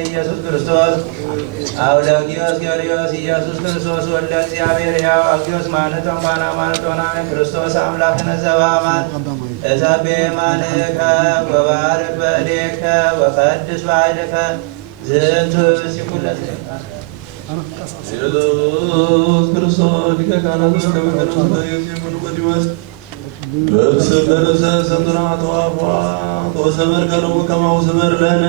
ኢየሱስ ክርስቶስ አውለጊዮስ ጌርዮስ ኢየሱስ ክርስቶስ ወልደ እግዚአብሔር ሕያው አግዚዮስ ማነቶን ባና ማነቶና ክርስቶስ አምላክነ ዘበአማን እዘቤ ማንከ ወባርክ በእዴከ ወቀድስ ባዕድከ ዝንቱ ሲኩለት ኢየሱስ ክርስቶስ ሊቀ ካህናት ወመንበረ በስመ በነፍሰ ሰምራ ተዋፏ ወሰመር ከረሙ ከማው ሰመር ለነ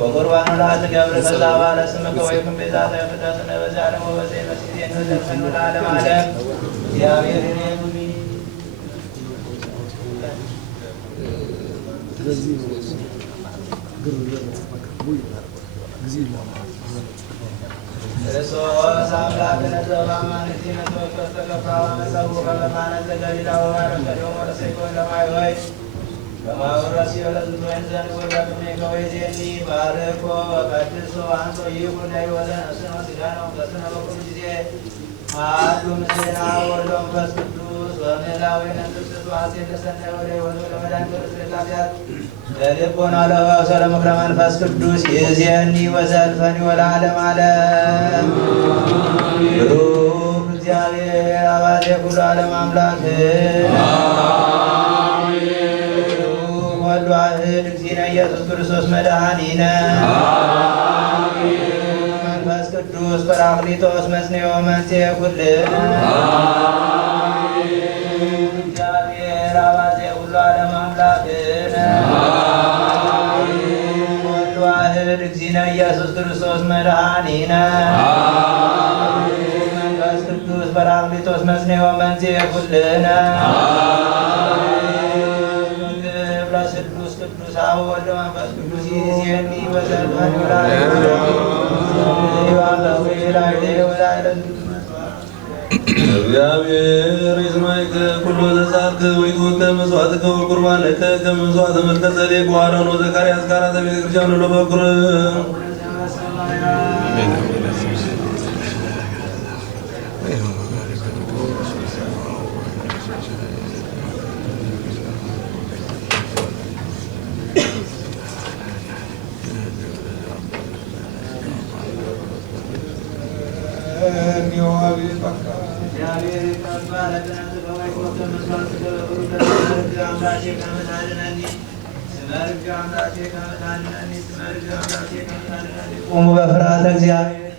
وقربان لا تقبل كذاب على اسمك ويكون بذات يفتتنا بزعلم وبزي مسجدين وزلفن العالم عليك يا أمير المؤمنين ክርስቶስ አምላክነ ዘበአማን ዚነቶ ተከፍራው መሰቡ ከመማነ ዘገሊላ ወባረከ ዶሞ ለሰይኮን ለማይወይ ከማውራሲ ወለዝቶ ወንዘን ወላከሜ ከወይዜኒ ባረኮ ወቀድሶ አንሶ ይሁን ይወለ ነስኖ ሲጋኖ ከስነ በኩል ጊዜ አዱ ምስሌና ወልዶ መንፈስ ቅዱስ ወሜላዊ ነፍስ ዋሴተ ሰናይ ወደ ወደ ለመዳን ክርስቶስ ለልቦና ለባሰለ ምክረ መንፈስ ቅዱስ ይእዜኒ ወዘልፈኒ ወለዓለመ ዓለም ብሩክ እግዚአብሔር አባቴ ኩሉ ዓለም አምላክ ወልድ ዋሕድ እግዚእነ ኢየሱስ ክርስቶስ መድኃኒነ መንፈስ ቅዱስ ጰራቅሊጦስ መጽንዮ መንሥኤ ኩልነ እግዚአብሔር አባቴ ኩሉ ዓለም አምላክነ ወልድ ዋሕድ እግዚእነ ኢየሱስ ክርስቶስ መድኃኒነ መንፈስ ቅዱስ ጰራቅሊጦስ መጽንዮ መንሥኤ ኩልነ ወልድ መንፈስ ቅዱስ ይእዜኒ ወዘልፈኒ እግዚአብሔር ይስማዕከ ኩሎ ዘጻልከ ወይትወከ መስዋዕትከ ወቁርባንከ ከመ መስዋዕተ መልከ ጼዴቅ ወአሮን ወዘካርያስ ካህናተ ቤተ ክርስቲያን ለበኵር ቁሙ በፍርሃተ እግዚአብሔር።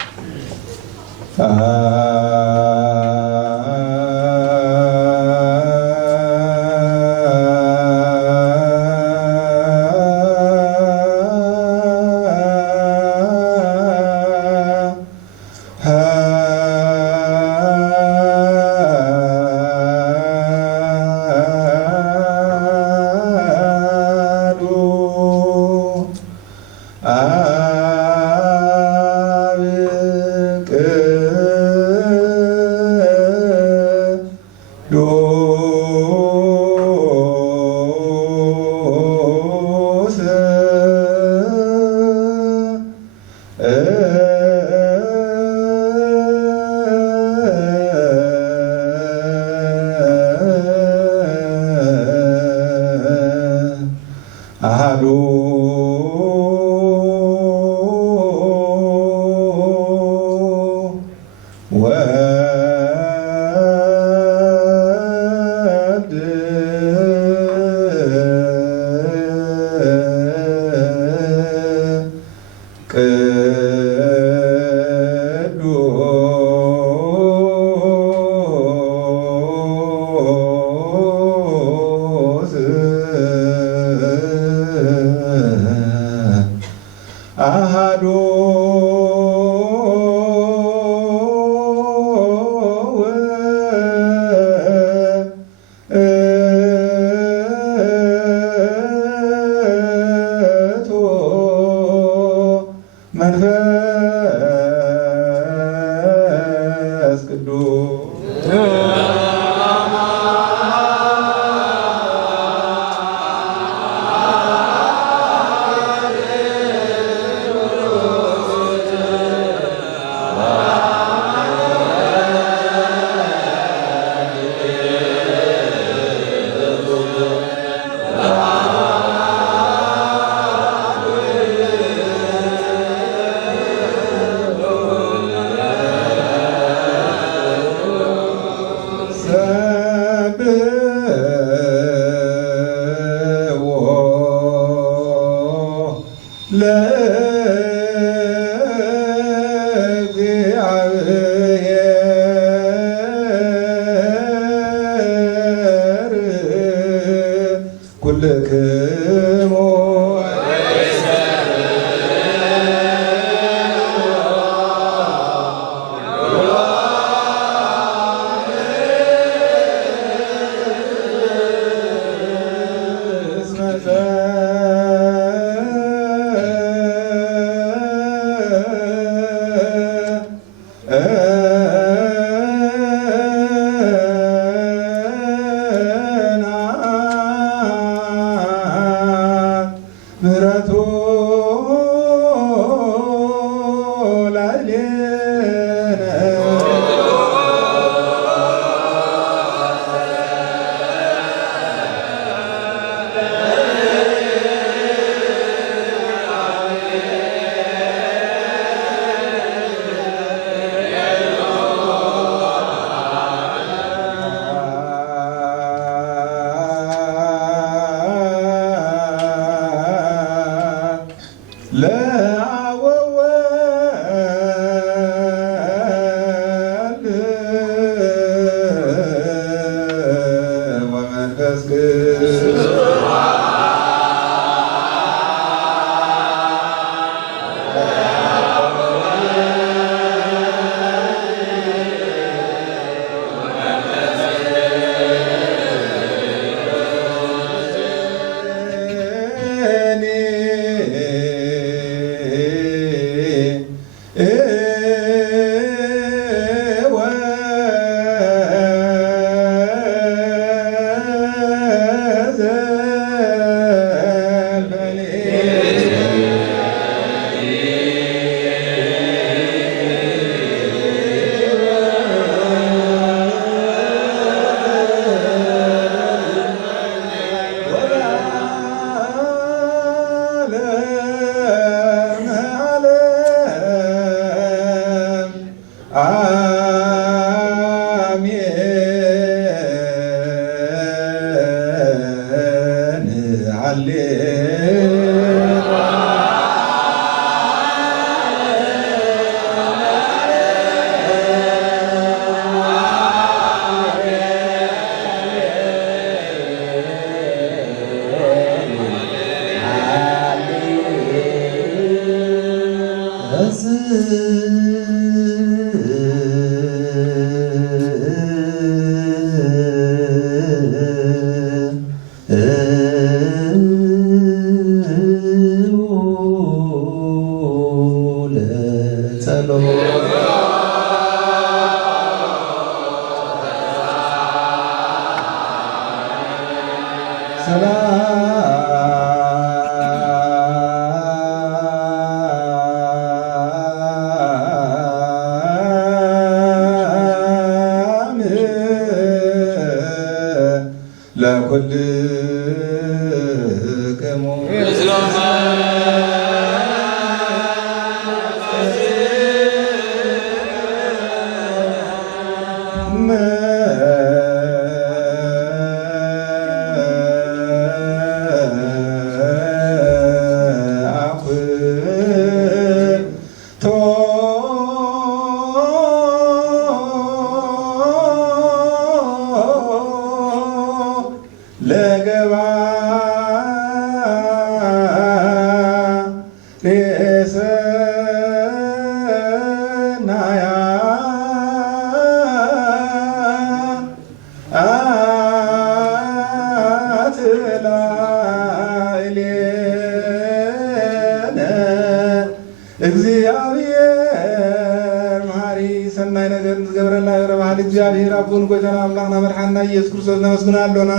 እግዚአብሔር አቡን ጎይታና አምላክና መድኃኒትና ኢየሱስ ክርስቶስ ነመስግናለና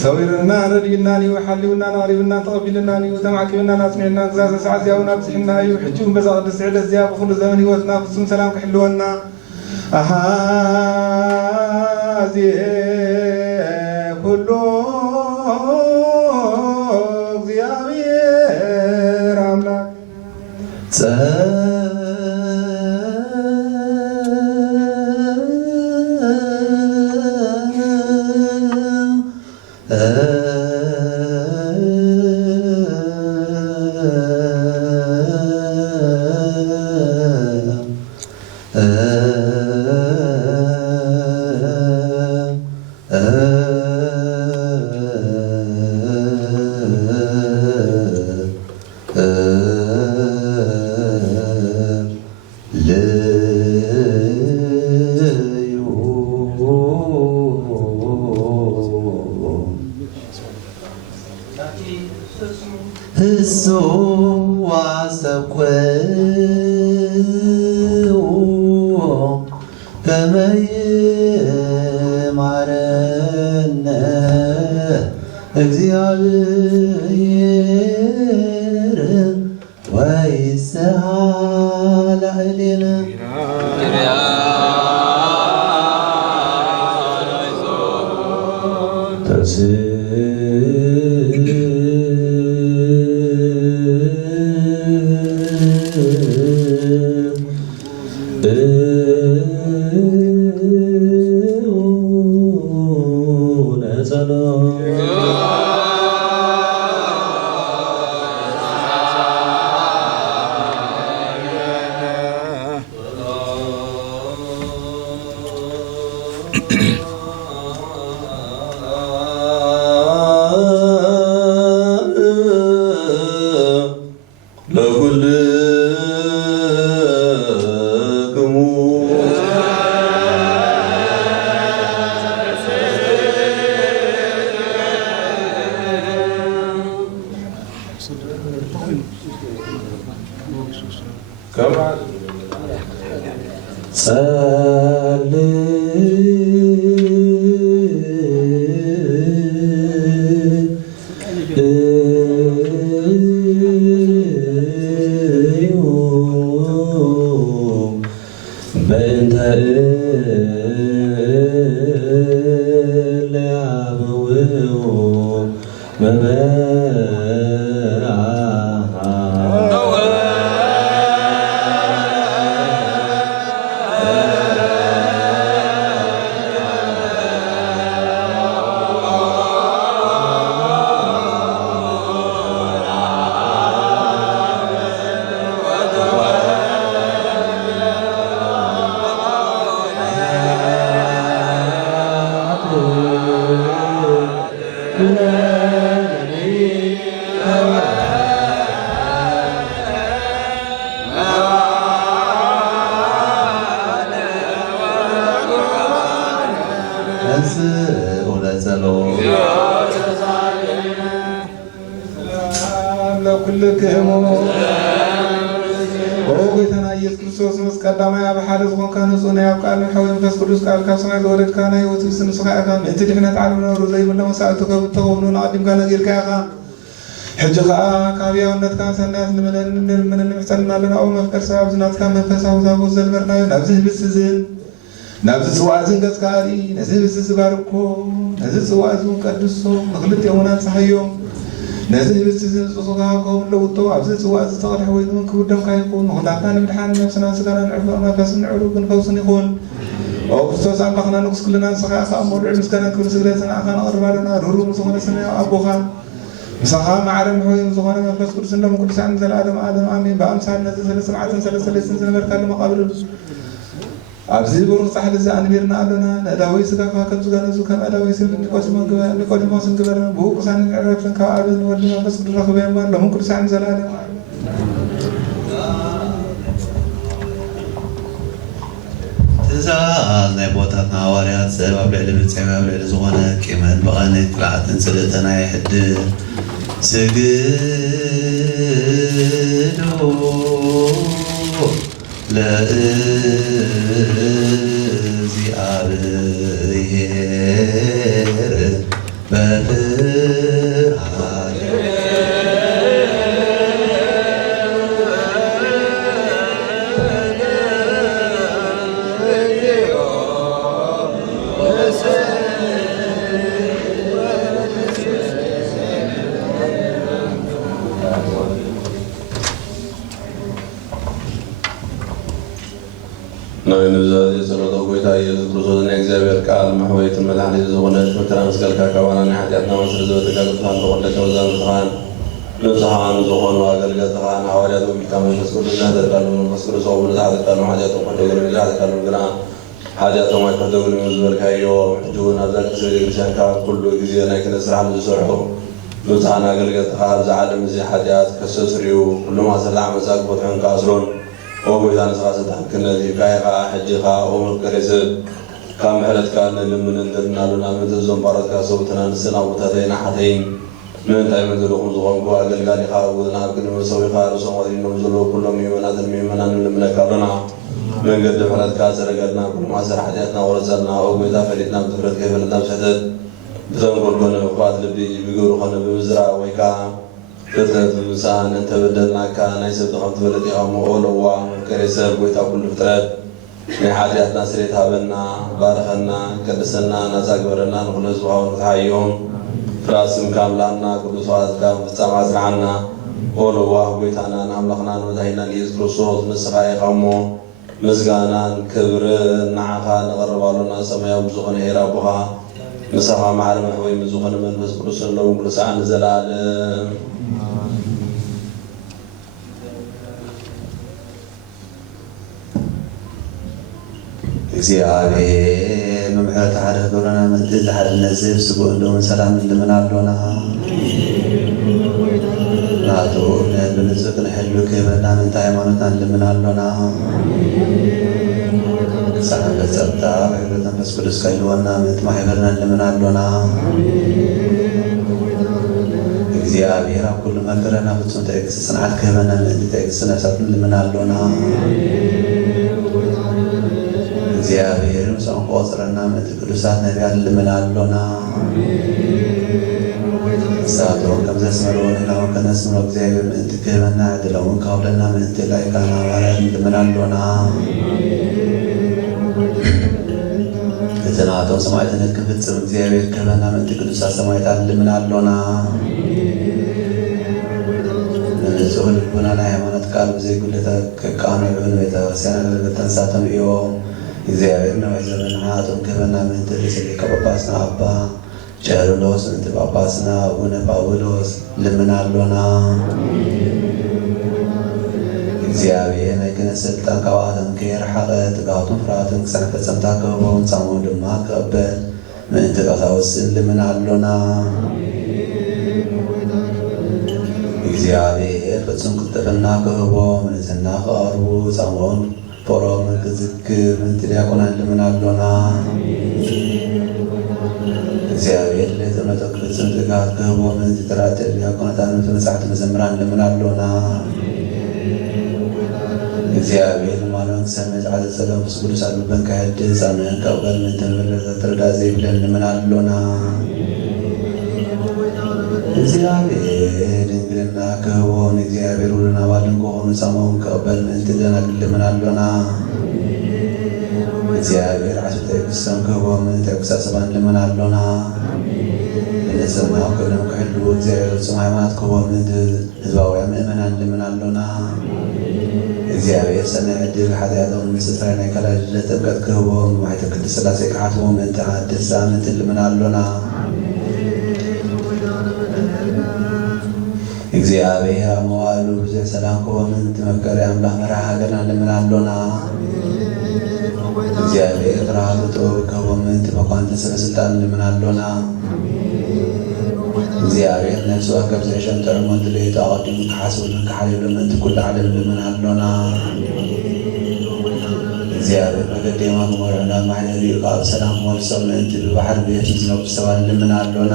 ሰዊርና ረድይና ኒው ሐሊውና ናሪውና ተቀቢልና ኒው ተማዕኪብና ናስሚዕና ግዛዘ ሰዓት ያውና ብስሕና እዩ ሕጂውን በዛ ቅድስ ዕለት እዚያ ብኩሉ ዘመን ህይወትና ፍጹም ሰላም ክሕልወና አሃዜ ኩሉ እግዚአብሔር አምላክ ለኩልክሙ ወጎይታና ኢየሱስ ክርስቶስ መስቀል ዳማይ ኣብ ሓደ ዝኾንካ ንጹህ ናይ ኣብ ቃል ሓዊ መንፈስ ቅዱስ ቃል ካብ ሰማይ ዝወረድካ ናይ ህይወት ንስኻ ኢኻ ምእንቲ ድሕነት ዓለም ነብሩ ዘይብሎ መሳእልቲ ተኸውኑ ንቐዲምካ ነጊርካ ኢኻ ሕጂ ከዓ ካብ ያውነትካ ሰናያት ንምን ንምሕፀልና ኣለና ኦ መፍቀር ሰብ ኣብዚ ናትካ መንፈሳዊ ታቦት ዘልበርናዮ ናብዚ ህብስ እዝን ናብዚ ጽዋዕ እዝን ገጽካ ርኢ ነዚ ህብስ ዝባርኮ ነዚ ጽዋዕ እዝን ቀድሶ ንኽልቲኦም ኣንጽሐዮም ነዚ ህብስ እዝን ንጹህ ክሃብከውን ለውጦ ኣብዚ ጽዋዕ እዚ ተቐድሐ ወይኑ ክውደምካ ይኹን ንኹላትና ንምድሓን ነፍስና ስጋና ንዕፎ መንፈስን ንዕሩግ ንፈውስን ይኹን ኦ ክርስቶስ ኣምላኽና ንጉስ ኩልና ንስኻ ኢኻ እሞ ልዑል ምስጋናን ክብሪ ስግደትን ንዓኻ ነቕርብ ኣለና ርህሩህ ዝኾነ ሰማያዊ ኣቦኻ مسخا معرم هو يمزغون من فس كل سنة وكل سنة نزل آدم آمين بأمثال نزل ثلاث سبعة ثلاث سنة مركان مقابل أبزي بورق صح لزا أنبيرنا لنا نداوي سكا كم سكان زكام نداوي سكان نقول ما سنكبرنا بوق سان نعرف سنكا عبد نولي ما فس كل رخبين ما لهم كل سنة نزل آدم تزال نبوتات نواريات سبب العلم سبب العلم زغنا كمان بغانك لعتن سلتنا يحد سجدوا لأزي عبير بفرحان نحن نزاد سنة قويتا يزد رسولنا إكزابير كعال محوية المدحاني زغناش وكرا مسكالكا كوانا نحاتياتنا مصر زوتكا قطفان بغلتك وزام زخان نزخان زغن وقلقا زخان حواليات وبالكامل فسكر الله تركالون فسكر صوب الله تركالون حاجاتهم حدوغل من الله تركالون قران حاجاتهم حدوغل من زبركا يوم حجون أبزاك سيدي بشانكا كل جزيانا كنا سرعا مزسرحو نزخان قلقا زخان زعالم زي حاجات كسسريو كل ما سلع مساك بطحون كاسرون وقوي ذا نسخة تحكنا ذي كايقا حجيقا أمر كريسل كام حلت كان لمن اندرنا لنا من تزون بارتكا صوتنا نسنا وتاتينا حتين من تايم تلوكم زغن قوى قلقاني خاوذنا كل مسوي خارس ومدين نمزلو كلهم يمنات الميمنا نلمنا كارنا من قد حلت كاسر قدنا كل معسر حدياتنا ورزلنا وقوي ذا فليتنا بتفرد كيف لنا بسحدد بتنقل كنا بقوات لبي بيقولوا خلنا بمزرع ويكا تثلث المسان أنت بدلنا كان يسبت خمس بلدي أو مولوا كريسر قويتا كل فترات من حاجاتنا سريتها بنا بارخنا كدسنا نزاق برنا نخلص وها ونتحيون فراسم كاملنا كل سواد كام بتسمع زرعنا ولوا قويتانا نملخنا ودهينا ليذكر صوت مسخاي قومو مزقانا كبر نعخا نغرب لنا سمايا مزوخنا هيرابوها مسخا معلم حوي مزوخنا من بس كل سنة لو كل ساعة نزل على እግዚአብሔር መምሕረት ሓደ ግብረና ምእንቲ ዝሓደነት ዘብስጉእ እንደውን ሰላም ልምናሎና ናቱ እምነት ብንፅህ ክንሕሉ ክህበና ምእንቲ ሃይማኖትና ልምናሎና ሰላም ፀጥታ ሕብረት መንፈስ ቅዱስ ከይልወና ምእንቲ ማሕበርና ልምናሎና እግዚአብሔር ኣብ ኩሉ መከረና ፍጹም ትዕግስቲ ጽንዓት ክህበና ምእንቲ ትዕግስቲ ነፍሳት ልምናሎና እግዚአብሔር ምስኦም ቆፅረና ምእንቲ ቅዱሳት ነቢያት ልምናሎና ንሳቶም ከም ዘስመርዎ ንሕና እውን ከነስምሮ እግዚአብሔር ምእንቲ ክህበና ዕድለውን ካብለና ምእንቲ ላይካና ባርያት ልምናሎና እቲ ናቶም ሰማዕትነት ክንፍፅም እግዚአብሔር ክህበና ምእንቲ ቅዱሳት ሰማዕታት ልምናሎና ንንጹህ ልቡና ናይ ሃይማኖት ቃል ብዘይጉድለት ከቃንዑን ቤተክርስትያን ኣገልግሎት ተሳተፉ እዮም እግዚአብሔር ነው ዘመንና አቶም ከበና ምን ተሰለከ ጳጳስና አባ ጨርሎስ እንት ጳጳስና አቡነ ጳውሎስ ልምናሎና እግዚአብሔር አይከነ ስልጣን ከዋተን ከየርሐቀ ትጋቱን ፍራትን ሰንፈጸምታ ከቦን ሳሙን ድማ ከበል ምን ተቃታውስ ልምናሎና እግዚአብሔር ፍጹም ክትፈና ከቦ ምን ዘና ከአሩ ሳሙን ፎሮም ከዝክር ምን ትዲያቆና ልምናሎና እግዚአብሔር ለተመጠ ቅዱስን ትጋት ክህቦ ምን ተራተል ያቆናታን መጽሐፍት መዘምራን እንደምናለውና እግዚአብሔር ማለን ሰመዝ አለ ሰላም ቅዱስ አሉበን ካህድ ጻመን ከበል ምን ተመለዘ ተረዳዘ ብለን እንደምናለውና እግዚአብሔር ድንግልና ክህቦን እግዚአብሔር ሁሉን አባልን ከሆኑ ጻማውን ከበል ምን ተደናግል እንደምናለውና እግዚአብሔር አስተ ክርስቲያን ክህቦን ተክሳ ሰባን እንደምናለውና ለሰማው ከለም ከህሉ እግዚአብሔር ጽም ሃይማኖት ክህቦን ህዝባዊ ምእመናን እንደምናለውና እግዚአብሔር ሰናይ ዕድል ኃጢአቶም ምስትራይ ናይ ካላጅ ለጥምቀት ክህቦም ማሕተ ቅድስት ሥላሴ ክሓትዎም እንተ ዓድስ ሳምንት ልምናሎና እግዚአብሔር ኣብ መዋዕሉ ብዙሕ ሰላም ክህቦም እንትመከሪ ኣምላኽ መራሒ ሃገርና ልምናሎና እግዚአብሔር ብርሃቱ ጥበብ ክህቦም እንቲ መኳንቲ ሰበስልጣን ልምናሎና እግዚአብሔር ነፍሱ አከብ ዘይሸም ጥዕሞን ድሌቱ አቀዲሙ ክሓስብሉን ክሓልሉን እንቲ ኩሉ ዓለም ልምናሎና እግዚአብሔር መገደማ ክመርዑና ማሕለሪ ካብ ሰላም ክመልሶም እንቲ ብባሕሪ ቤት ዝነብሩ ሰባት ልምናሎና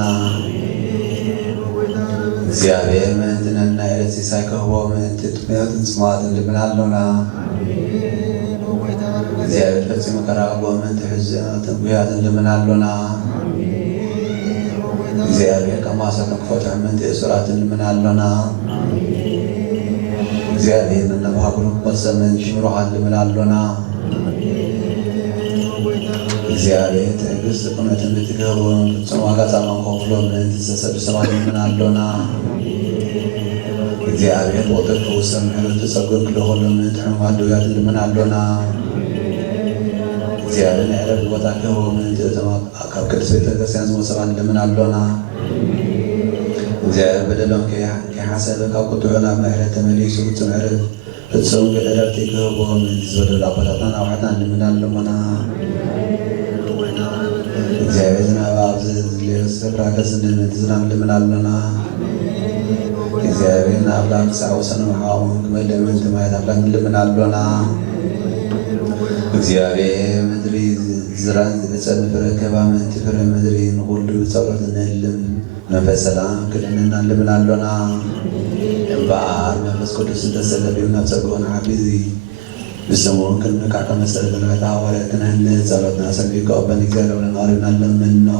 እግዚአብሔር ምእንትነና ዕለት ሲሳይ ክህቦም እንቲ ጥሜትን ጽማትን ልምናሎና እግዚአብሔር ፈፂሙ ከራቅቦም እንቲ ሕዝናትን ጉያትን ልምናሎና እግዚአብሔር ከማሰብ ክፈትሕ ምን ተእስራትን ልምናሎና እግዚአብሔር ነባግሩ መሰመን ሽምሮሃን ልምናሎና እግዚአብሔር ትዕግስት ቁመትን ልትገቦን ፍጹም ዋጋ ጻማን ከፍሎም እንትሰሰዱ ሰባት ልምናሎና እግዚአብሔር ቁጥር ክውሰን ምሕረት ተጸጉር ክልኸሎም እንትሕሙማት ድውያትን ልምናሎና እግዚአብሔር ንዕረፍ ቦታ ክህቦም እንትእቶም ካብ ቅድስት ቤተክርስቲያን ዝሞቱ ሰባት ልምናሎና እግዚአብሔር በደሎም ከይሓሰበ ካብ ቁጥዑ ናብ ምሕረት ተመሊሱ ፍጹም ዕረፍ ፍጹም ዕረፍቲ ክህቦም እቲ ዝበደሉ ኣቦታትና ኣውሓትና ልምናሎና እግዚአብሔር ዝናብ ኣብ ዘድልዮ ስፍራ ከስንድን እቲ ዝናብ ልምናሎና እግዚአብሔር ንኣምላኽ ክሳዕ ወሰኑ መሓዋውን ክመልእ ምንቲ ማየት ኣምላኽ ልምናሎና እግዚአብሔር ምድሪ ዝራን ዝብፀል ፍረ ከባ ምንቲ ፍረ ምድሪ ንኩሉ ጸሎት እንህልም መንፈስ ሰላም ክልንና ልምናሎና እምበኣር መንፈስ ቅዱስ እንተሰለቢው ናብ ጸግኦን ዓቢዚ ብስሙን ክንምልካዕ ከመሰለ ነታ ሐዋርያት ክንህንጽ ጸሎትና ሰሚዑ ከቀበል እግዚአብሔር ብለን ቀሪብና ለምኖ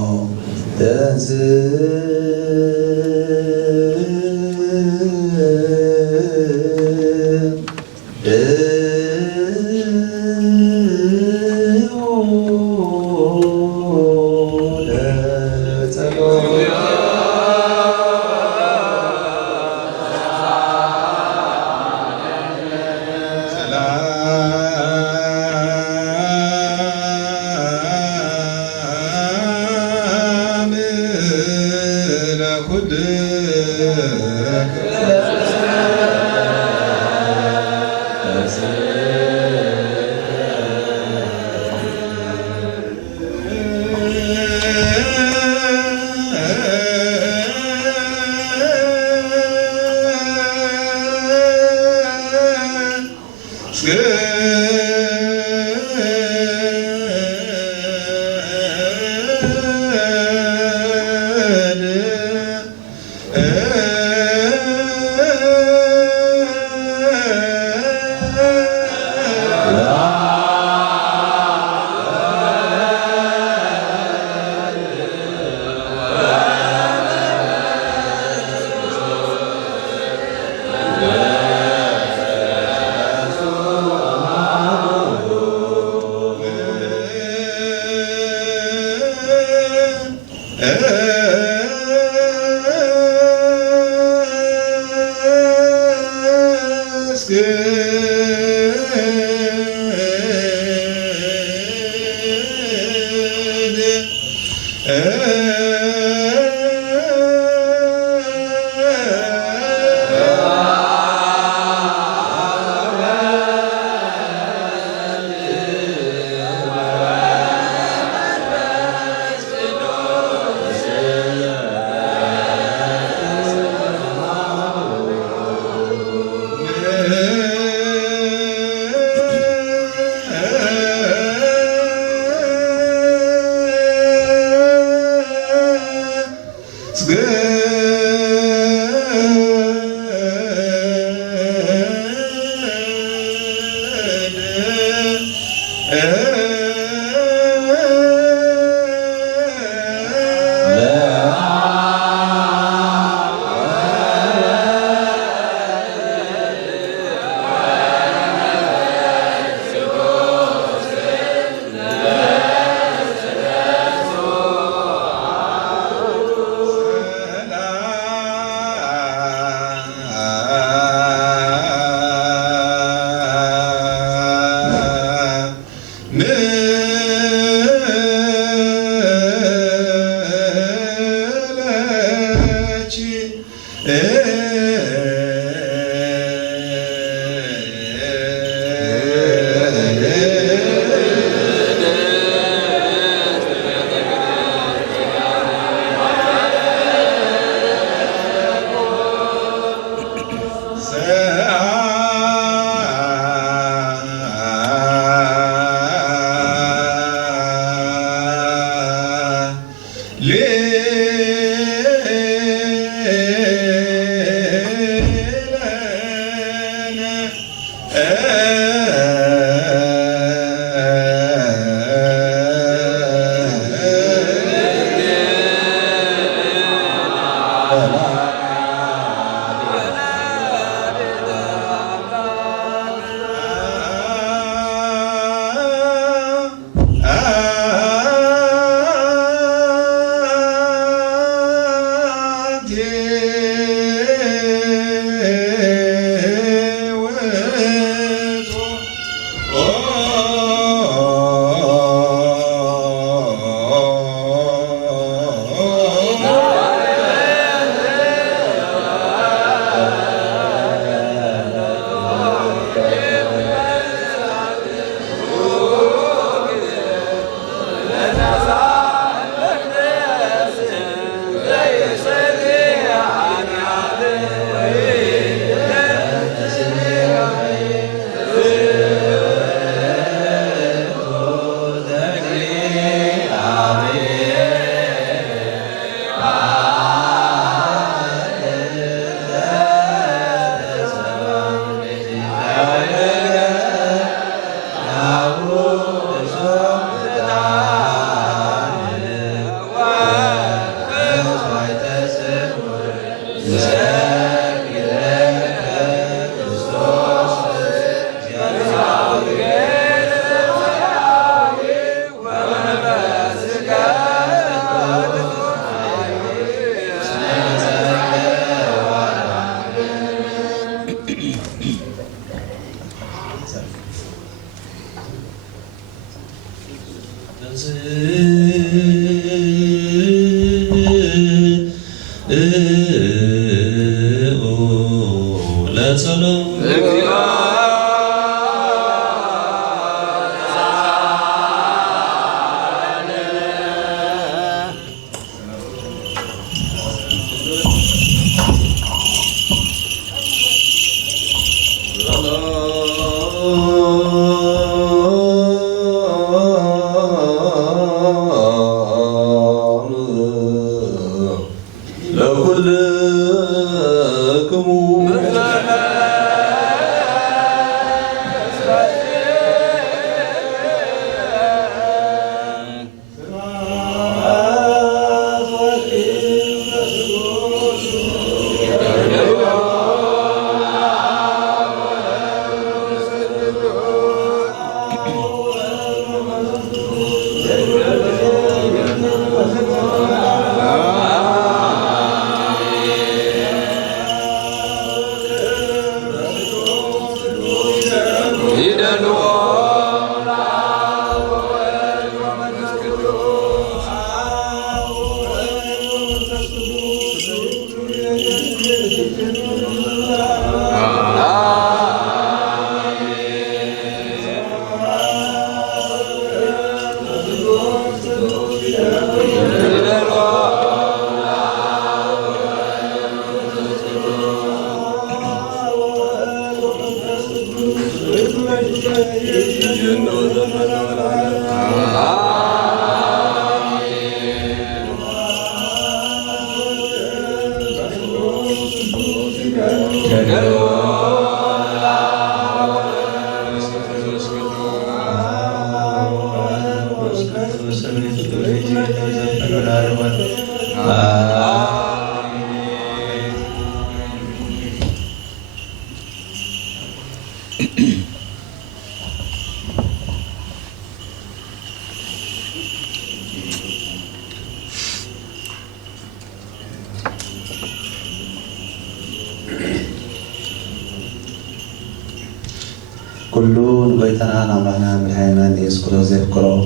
كلون بيتنا نعمنا من حيمان يسكرو زيكرو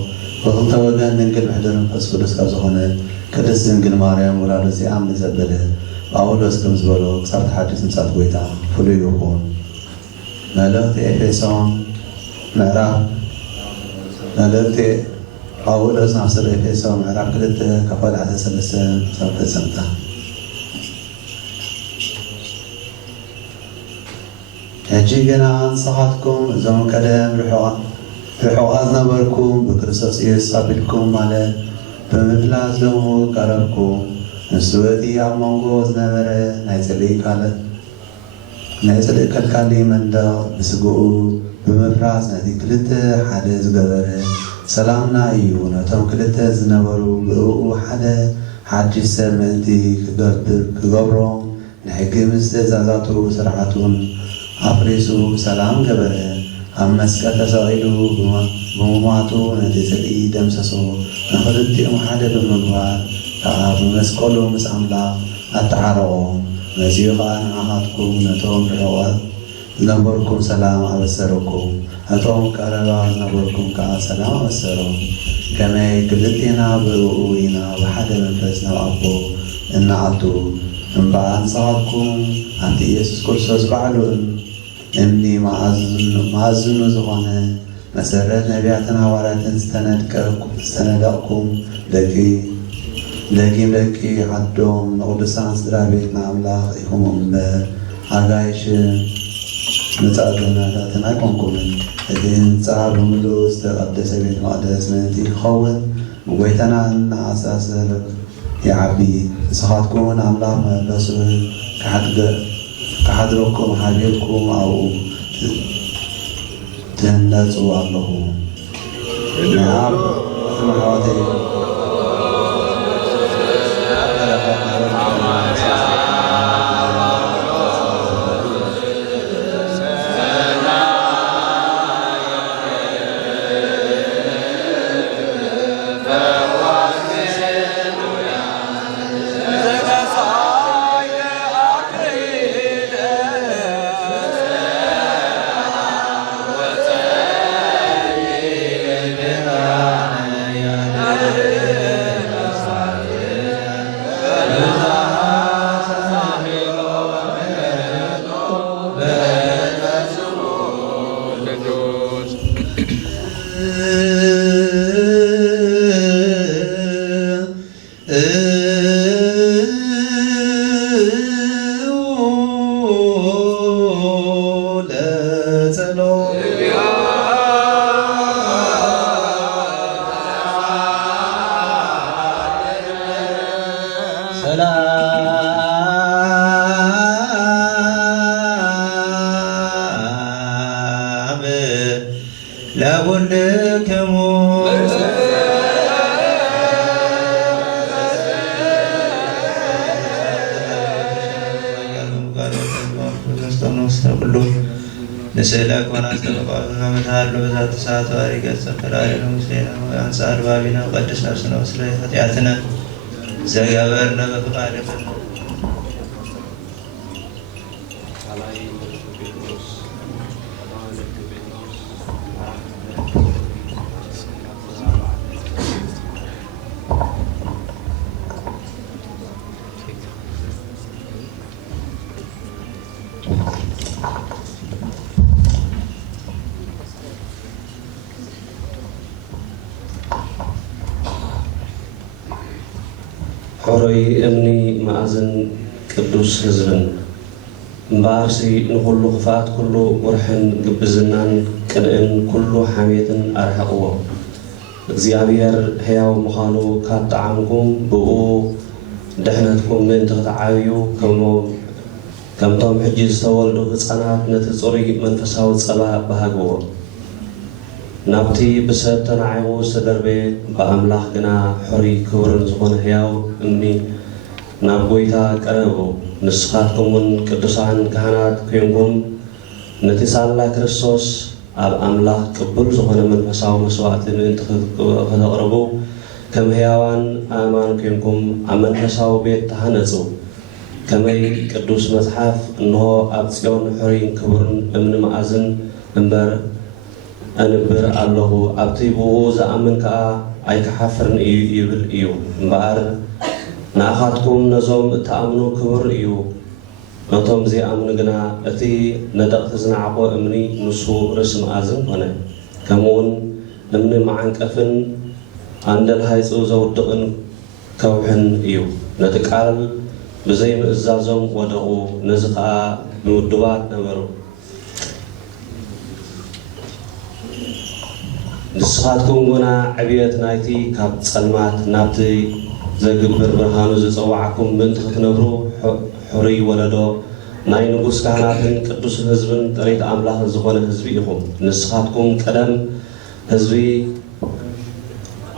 وهم توجه من كل حدر نفس كل سكازهونه كدس من كل مريم ولا رزي عم نزبله أولوس كم زبلو صارت حادث مسات بيتا فلو يكون نلقت إفسون معراب نلقت أولوس نفسر إفسون معراب كلت كفال عدد سلسة صارت سنتا هجينا نصحتكم زمن كلام رحوات نبركم بكريستوس يسابلكم ماله بمفلاس لهم قربكم نسوتي عمونغوز نبره نايزلي كالكالي من دا بسقو بمفراس نادي كلته حدا زقبره سلامنا ايو نتم كلته زنبرو بقو حاجي سلمنتي كقبرهم نحكي مستزازاتو سرعاتون أفريسو سلام جبره أم مسكت تسائلو بمواتو نتسلي دمسسو نخلتي محادة بالمقبار تعاب مسكولو مسعملا أتعارو مزيقا نعهاتكم نتوم رحوات نبركم سلام أبسركم نتوم كاربا نبركم كسلام أبسركم كما كلتنا بقوينا بحدا منفسنا وأبو النعتو نبعان صادكم أنت يسوس كرسوس بعلون إمني معزن زغانة مسرات نبيعتنا حوالات استندقكم لكي عدوم نقدسان سدرابيتنا أملاق إخوم أمبر عقايش نتعدنا ذاتنا كونكم إذن تعالوا ملوس تقدس بيت مقدس منتي خوّن وبيتنا أن أساس يعبي صحاتكم أملاق مبسول كحدركم حبيبكم أو تنزوا الله نعم سمحواتي Yeah. ለኩልክሙ ንስእለክ ወናስተበቃሉና ምትሃሉ በዛት ሰዓት ዋሪ ገጸ ፈላሌነ ሙስሌነ ወአንጻር ባቢነ ወቀድስ ነፍስነ ምስለ ኃጢአትነ ዘገበርነ በፈቃድከ حري أمني مأذن قدوس حزبن مبارسي نقول خفات كله ورحن قبزنان كنئن كله حميتن أرحقوه እግዚአብሔር ሕያው ምዃኑ ካብ ጣዕምኩም ብኡ ድሕነትኩም ምን ተተዓብዩ ከምቶም ሕጂ ዝተወልዱ ህፃናት ነቲ ጽሩይ መንፈሳዊ ጸባ ባሃግዎ ናብቲ ብሰብ ተናዒሙ ዝተደርበየ ብኣምላኽ ግና ሕሩይ ክብርን ዝኾነ ሕያው እምኒ ናብ ጎይታ ቀረቡ ንስኻትኩም እውን ቅዱሳን ካህናት ኮይንኩም ነቲ ሳላ ክርስቶስ ኣብ ኣምላኽ ቅቡል ዝኾነ መንፈሳዊ መስዋዕቲ ምእንቲ ከተቕርቡ ከም ሕያዋን ኣእማን ኮይንኩም ኣብ መንፈሳዊ ቤት ተሃነፁ ከመይ ቅዱስ መጽሓፍ እንሆ ኣብ ጽዮን ሕሩይን ክቡርን እምኒ መኣዝን እምበር أنبر الله أبتي بوه زأمن كأ أي كحفرن يبل إيو مبار نأخذكم نزوم تأمنوا كبر إيو نتوم زي أمن جنا أتي ندقت زنعقو أمني نسو رسم أزم هنا كمون أمني معن كفن عند الهيس وزودن كوحن إيو نتقال بزي مزازم ودعو نزقا بمدوات نبرو ንስኻትኩም ግና ዕብየት ናይቲ ካብ ጸልማት ናብቲ ዘግብር ብርሃኑ ዝፀዋዓኩም ምእንቲ ክትነብሩ ሕሩይ ወለዶ ናይ ንጉስ ካህናትን ቅዱስ ህዝብን ጥሪት ኣምላኽ ዝኾነ ህዝቢ ኢኹም ንስኻትኩም ቀደም ህዝቢ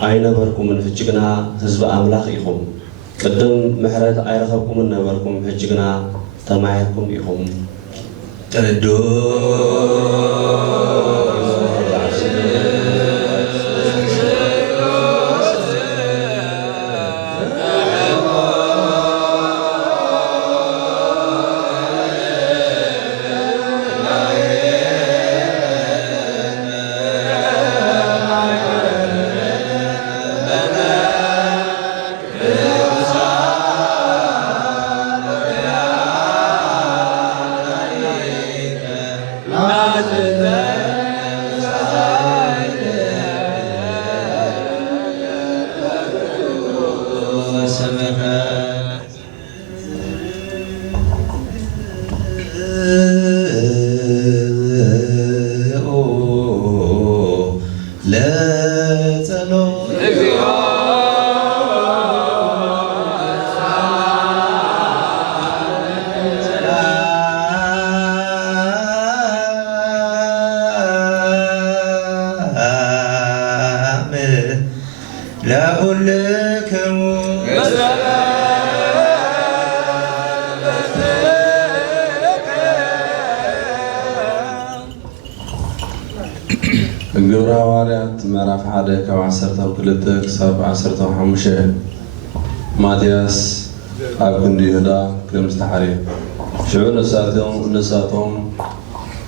ኣይነበርኩምን ሕጂ ግና ህዝቢ ኣምላኽ ኢኹም ቅድም ምሕረት ኣይረኸብኩምን ነበርኩም ሕጂ ግና ተማሂርኩም ኢኹም ግብረ ሐዋርያት ምዕራፍ 1 ካብ 12 ክሳብ 15 ማትያስ ኣብ ክንዲ ይሁዳ ከም ዝተሓርየ ሽዑ ንሳቶም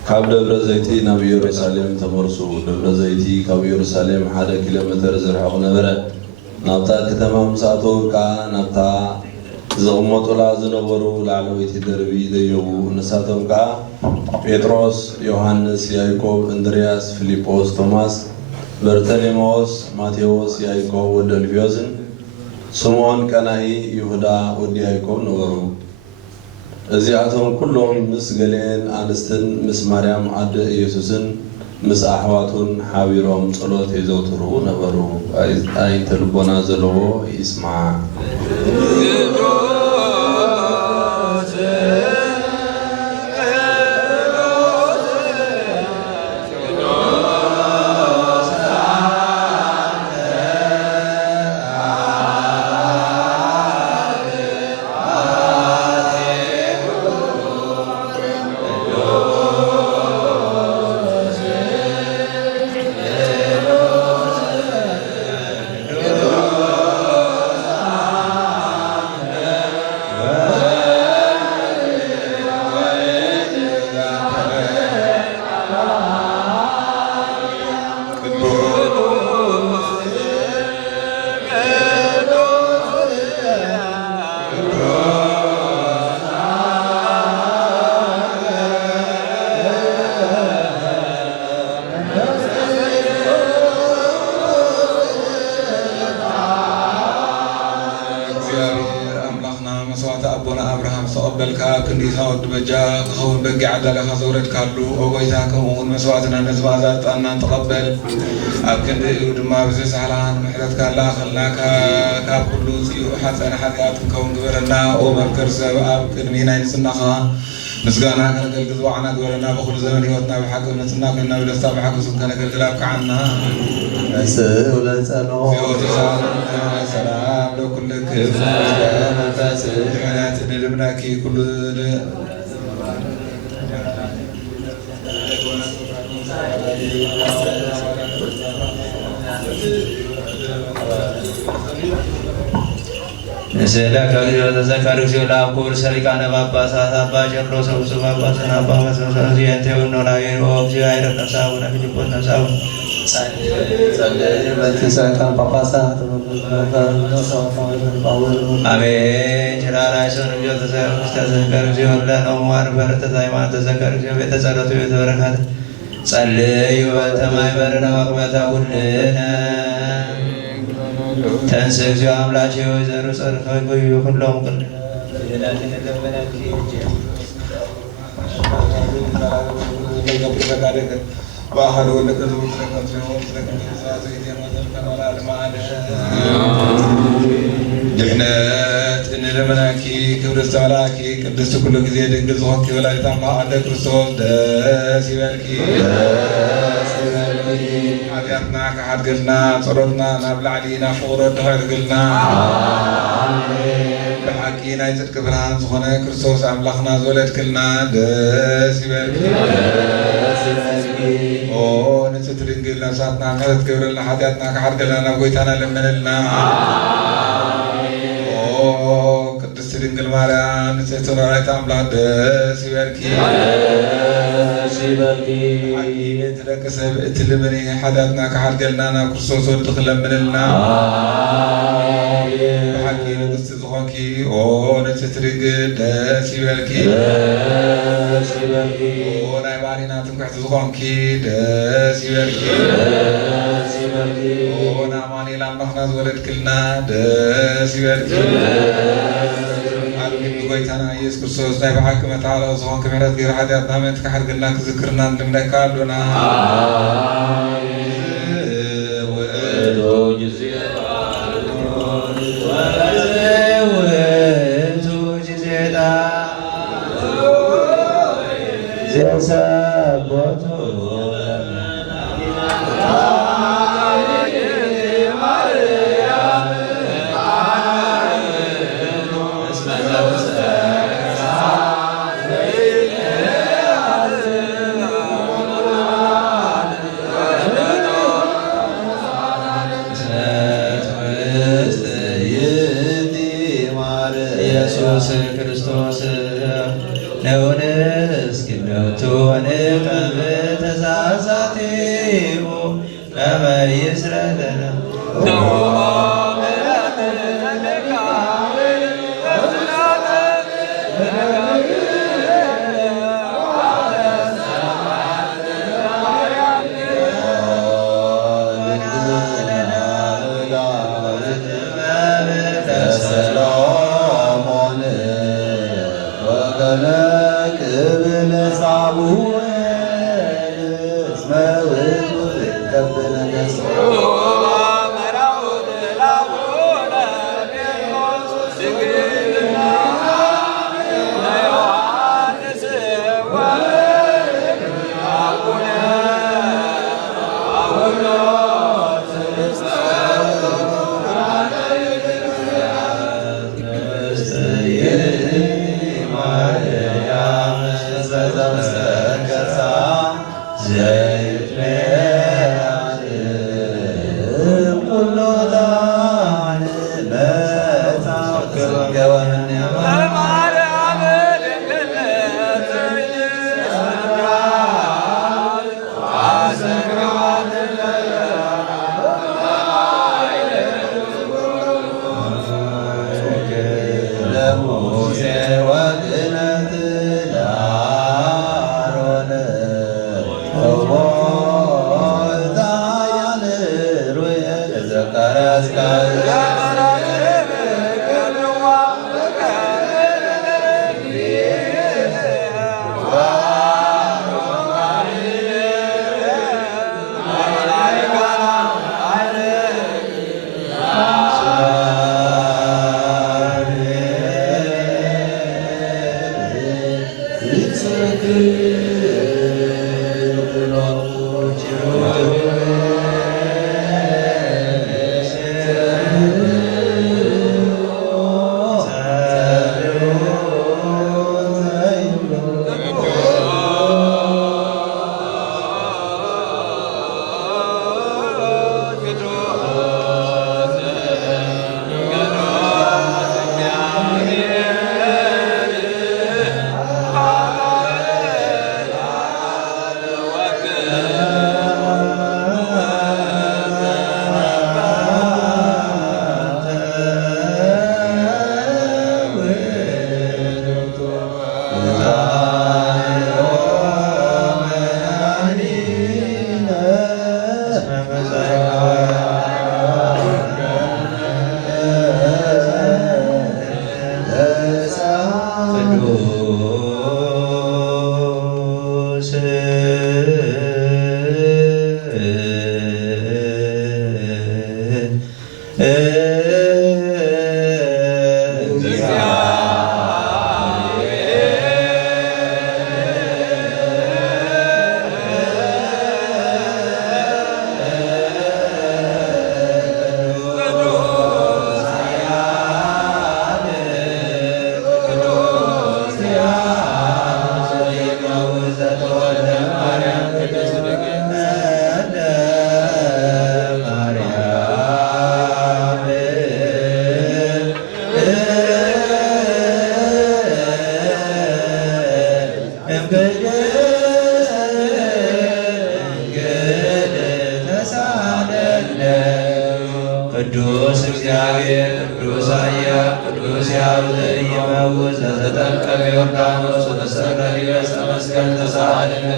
ካብ ደብረ ዘይቲ ናብ ኢየሩሳሌም ተመርሱ ደብረ ዘይቲ ካብ ኢየሩሳሌም 1 ኪሎ ሜትር ዝርሕቕ ነበረ ናብታ ከተማ ምሳእተው ከዓ ናብታ ዝቕመጡላ ዝነበሩ ላዕለወይቲ ደርቢ ዘየቡ ንሳቶም ከዓ ጴጥሮስ ዮሐንስ ያዕቆብ እንድርያስ ፊልጶስ ቶማስ በርተሎሜዎስ ማቴዎስ ያዕቆብ ወደ አልፍዮስን ስምዖን ቀናኢ ይሁዳ ወዲ ያዕቆብ ነበሩ እዚኣቶም ኩሎም ምስ ገሌን ኣንስትን ምስ ማርያም ኣደ ኢየሱስን ምስ ኣሕዋቱን ሓቢሮም ጸሎት የዘውትሩ ነበሩ ኣይንተ ልቦና ዘለዎ ይስማዕ كاب كنيسة ودبجا خون بقي عدالة خزورت كارلو وقويتا كمون مسواتنا نزبازات أن نتقبل أب كندي ودما بزيس علان محرت كارلا خلناك كاب كلو زيو حسن حذيات كون قبرنا ومفكر سب أب كنمينا ينسنخا مسقانا كنقل قزوعنا قبرنا بخل زمن هوتنا بحق ونسنا كنا بلستا بحق سبكنا قلقلاب كعنا نسأل سلام سلام لو كل كيف حياة نلمناكي كل نسألك وتذكر سيولا أقول سريكان بابا سابا جرلو سوسو بابا سنابا مسوسا زيانتي ونونا ينو أبزيائر نساونا في جبون نساونا Amin. Cerara isun ujo tazakar ujo dan omar bertazaiman tazakar ujo betasarot ujo berkat. Salli wa tamai barna waqbata kullina. Tansik ujo amla ujo zaru sarfa ujo kullum kullina. واحد ولا كذا دحنات إن لمناكي كبر استملاكي قدست كل جزية دنقز وكي ولا يتعمل عندك كرسول داسي بالكي حاجاتنا كحد قلنا صرفنا نبلع علينا فورد حد قلنا بحكينا يزد كبران زخنا كرسوس أملخنا زولد كلنا داسي بالكي أوه نسترين قلنا ساتنا خذت كبرنا حاجاتنا كحد قلنا بقيتنا لمنلنا أوه قدست دنقل مالا نستنا رايت أملا داسي بالكي حكي تلك سبت لمني حدثنا كحد قلنا كرسوس ودخل منلنا حكي نقص زخوكي أوه نسترين داسي بالكي أوه نايبارينا تنكحت زخوكي داسي بالكي أوه نعماني لامنخنا زولد كلنا داسي بالكي قويتنا يسوع كرسوس نبي حكمة على وصفان كميرات غير حدثنا من تكحد قلنا كذكرنا لمن كالونا Oh, እግዚአብሔር ቅዱስ ኃያል ቅዱስ ሕያው ዘኢይመውት ዘተጠምቀ በዮርዳኖስ ወተሰቅለ ዲበ ዕፀ መስቀል ተሳሃለነ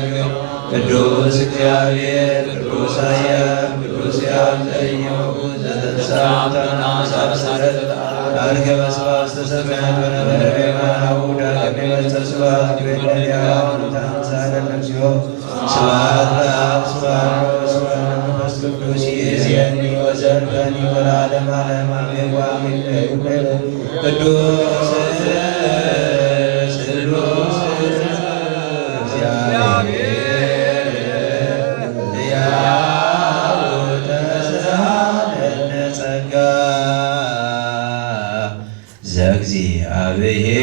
ቅዱስ እግዚአብሔር ቅዱስ ኃያል ቅዱስ ሕያው ዘኢይመውት ዘተንሥአ እሙታን ወአሳረረ አርገ በስብሐት ተሰብሐት በነበረ በየማናሁ ዳግም በተስብሐት ግቤለያው ተንሣለነ እግዚኦ ስብሐት ለአብ ስብሐት ለወልድ ስብሐት ለመንፈስ ቅዱስ ይእዜኒ ወዘልፈኒ ወለዓለመ ዓለም አሜን። ወአሜን። ቅዱስ ስሉስ እግዚአብሔር ሕያው ተሳሃለነ ጸጋ ዘእግዚአብሔር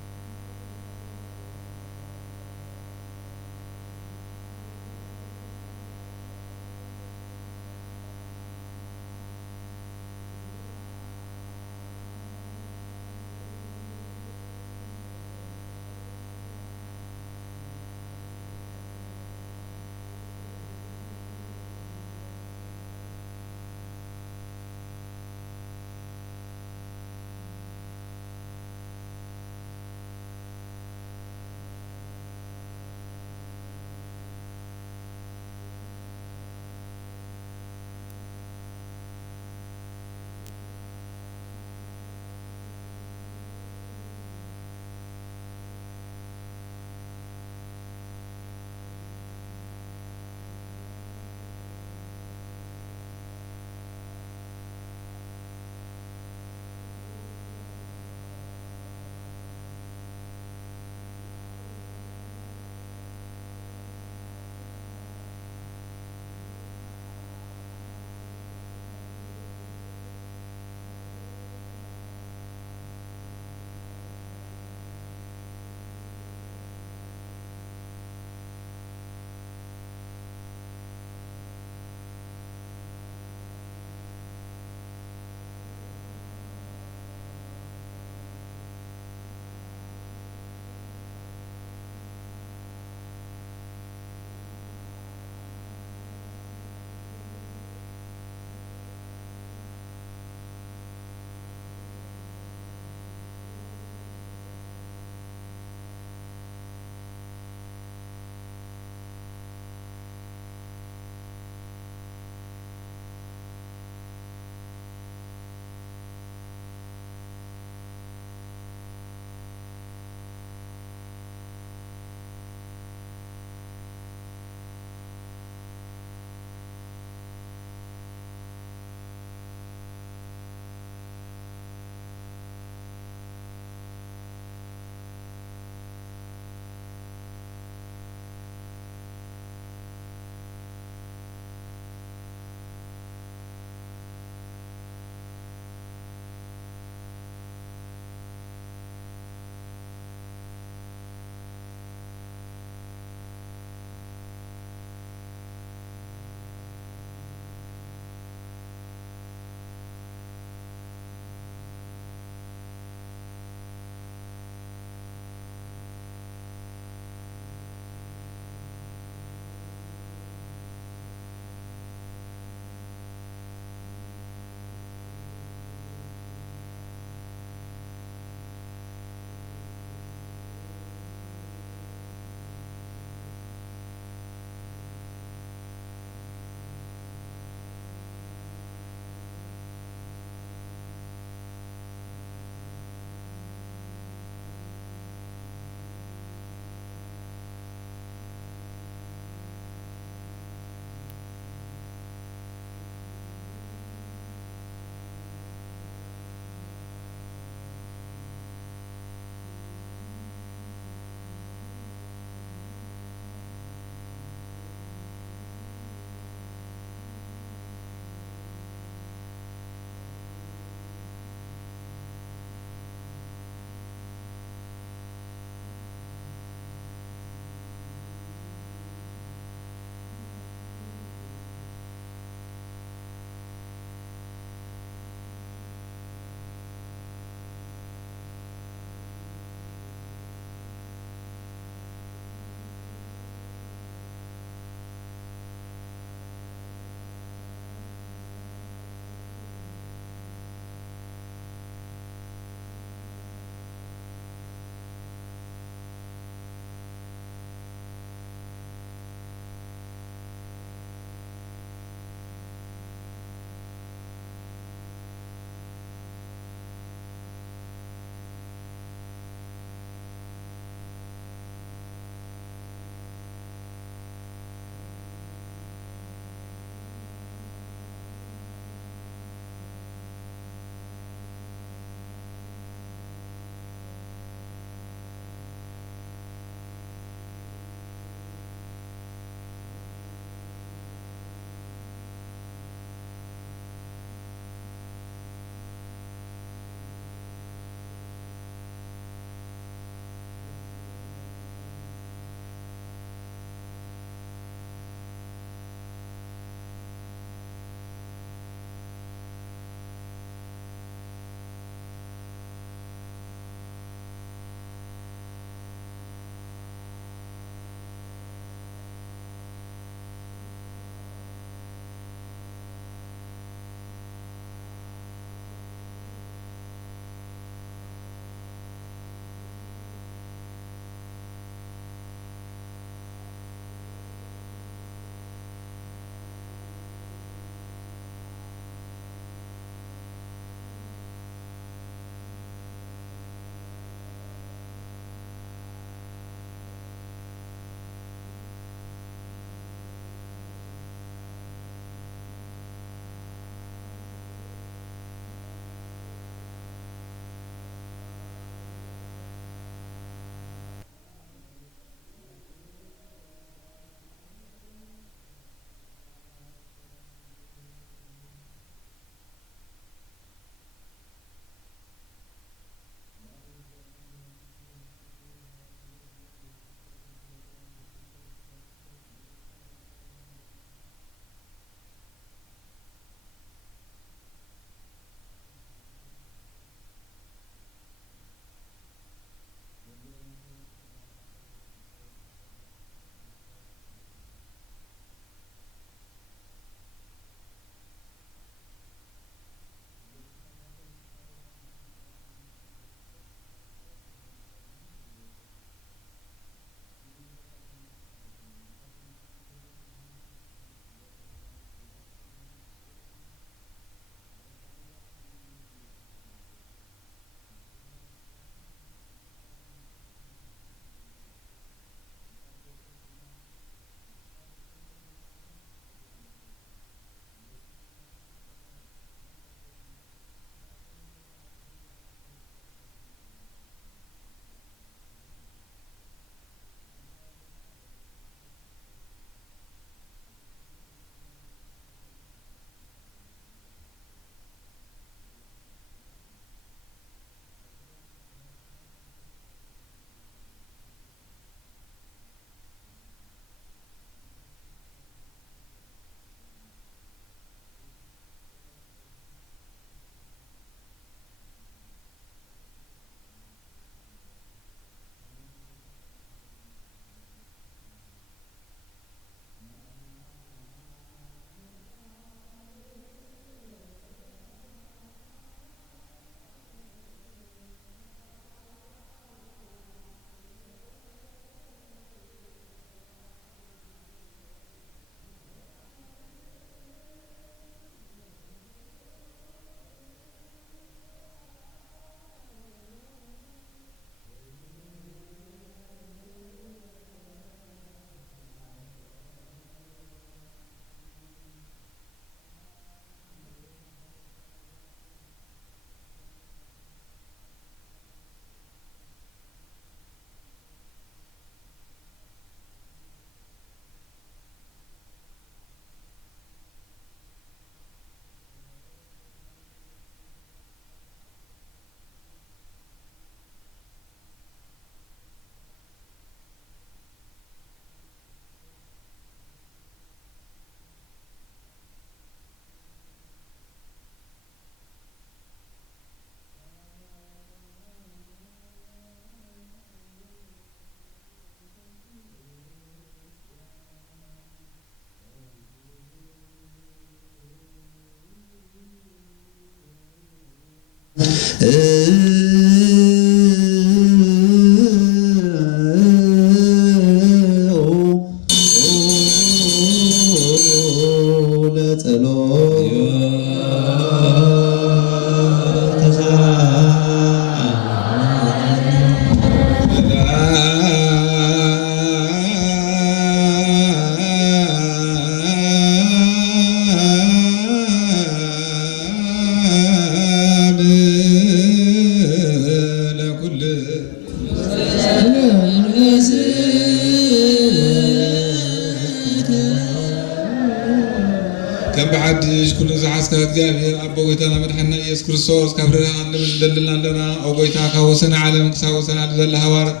كم بحدش كل زحاس كهتجابير أبو قيتنا مدحنا يسوع كريستوس كبرها لمن دلنا لنا أو قيتها كوسنا على مكساوسنا على ذل هوارك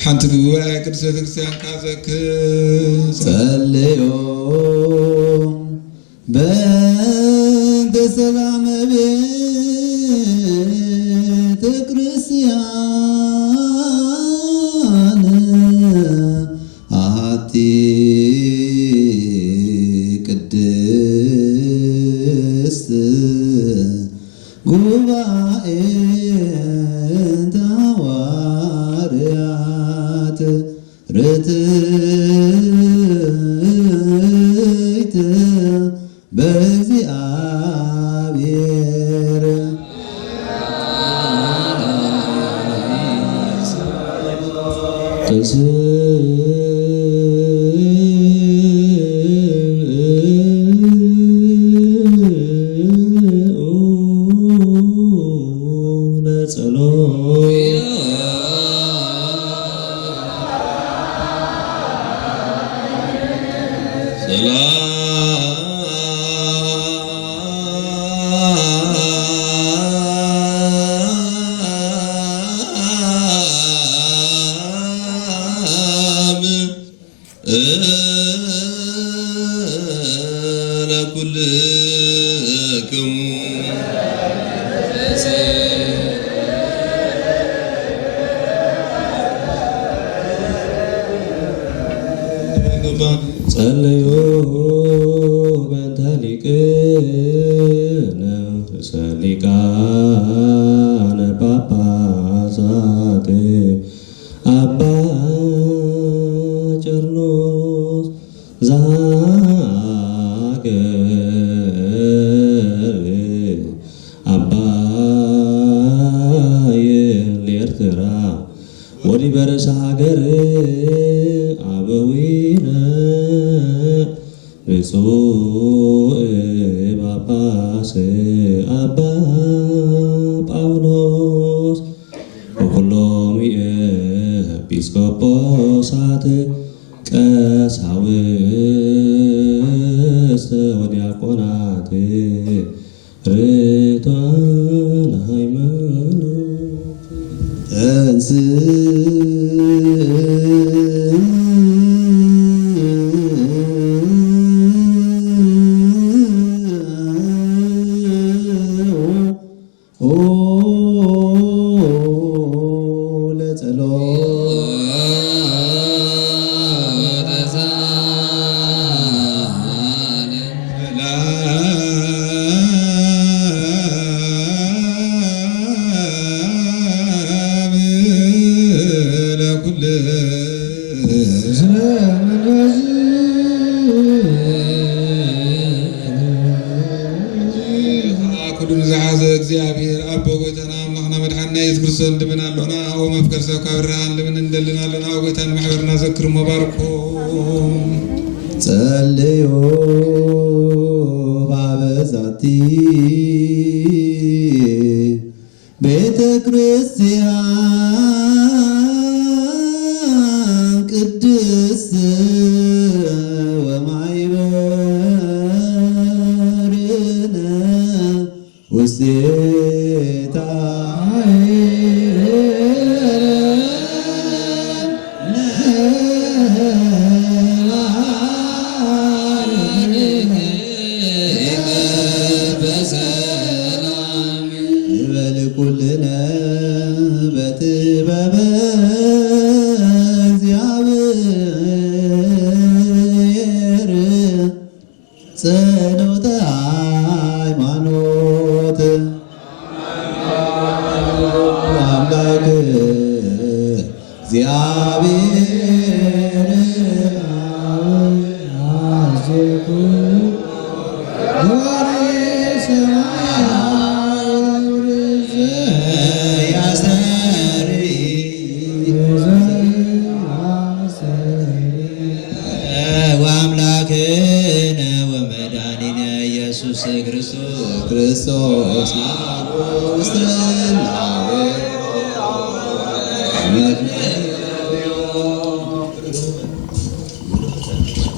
حنت جواك كرسي كرسيان كازك صليو بنت سلام بيت كرسيان أعطي قدست ጉባኤ ሐዋርያት ርትዕት በእግዚአብሔር ጸለዩ በእንተ ሊቅነ ሊቃነ ጳጳሳት አባ ቄርሎስ ዘሀገር አባየ ለኤርትራ ወዲህ በርእሰ ሀገር አበዊነ ብፁዕ ጳጳስ አባ ጳውሎስ ወኩሎም ኤጲስቆጶሳት ቀሳውስት ወዲያቆናት ርቱዓነ ሃይማኖት كلهم زعاز እግዚአብሔር አቦ ጎይታና አምላክና መድኃኒና ኢየሱስ ክርስቶስ እንደምን አለና او መፍቀር ሰው ካብርሃን ለምን እንደልና ለና او ጎይታን ማህበርና ዘክሩ መባርኩ ጸልዩ ባበዛቲ ቤተ ክርስቲያን ቅድስት ውስቴታ በልኩልነ በትባ ወአምላክነ ወመድኃኒነ ኢየሱስ ክርስቶስ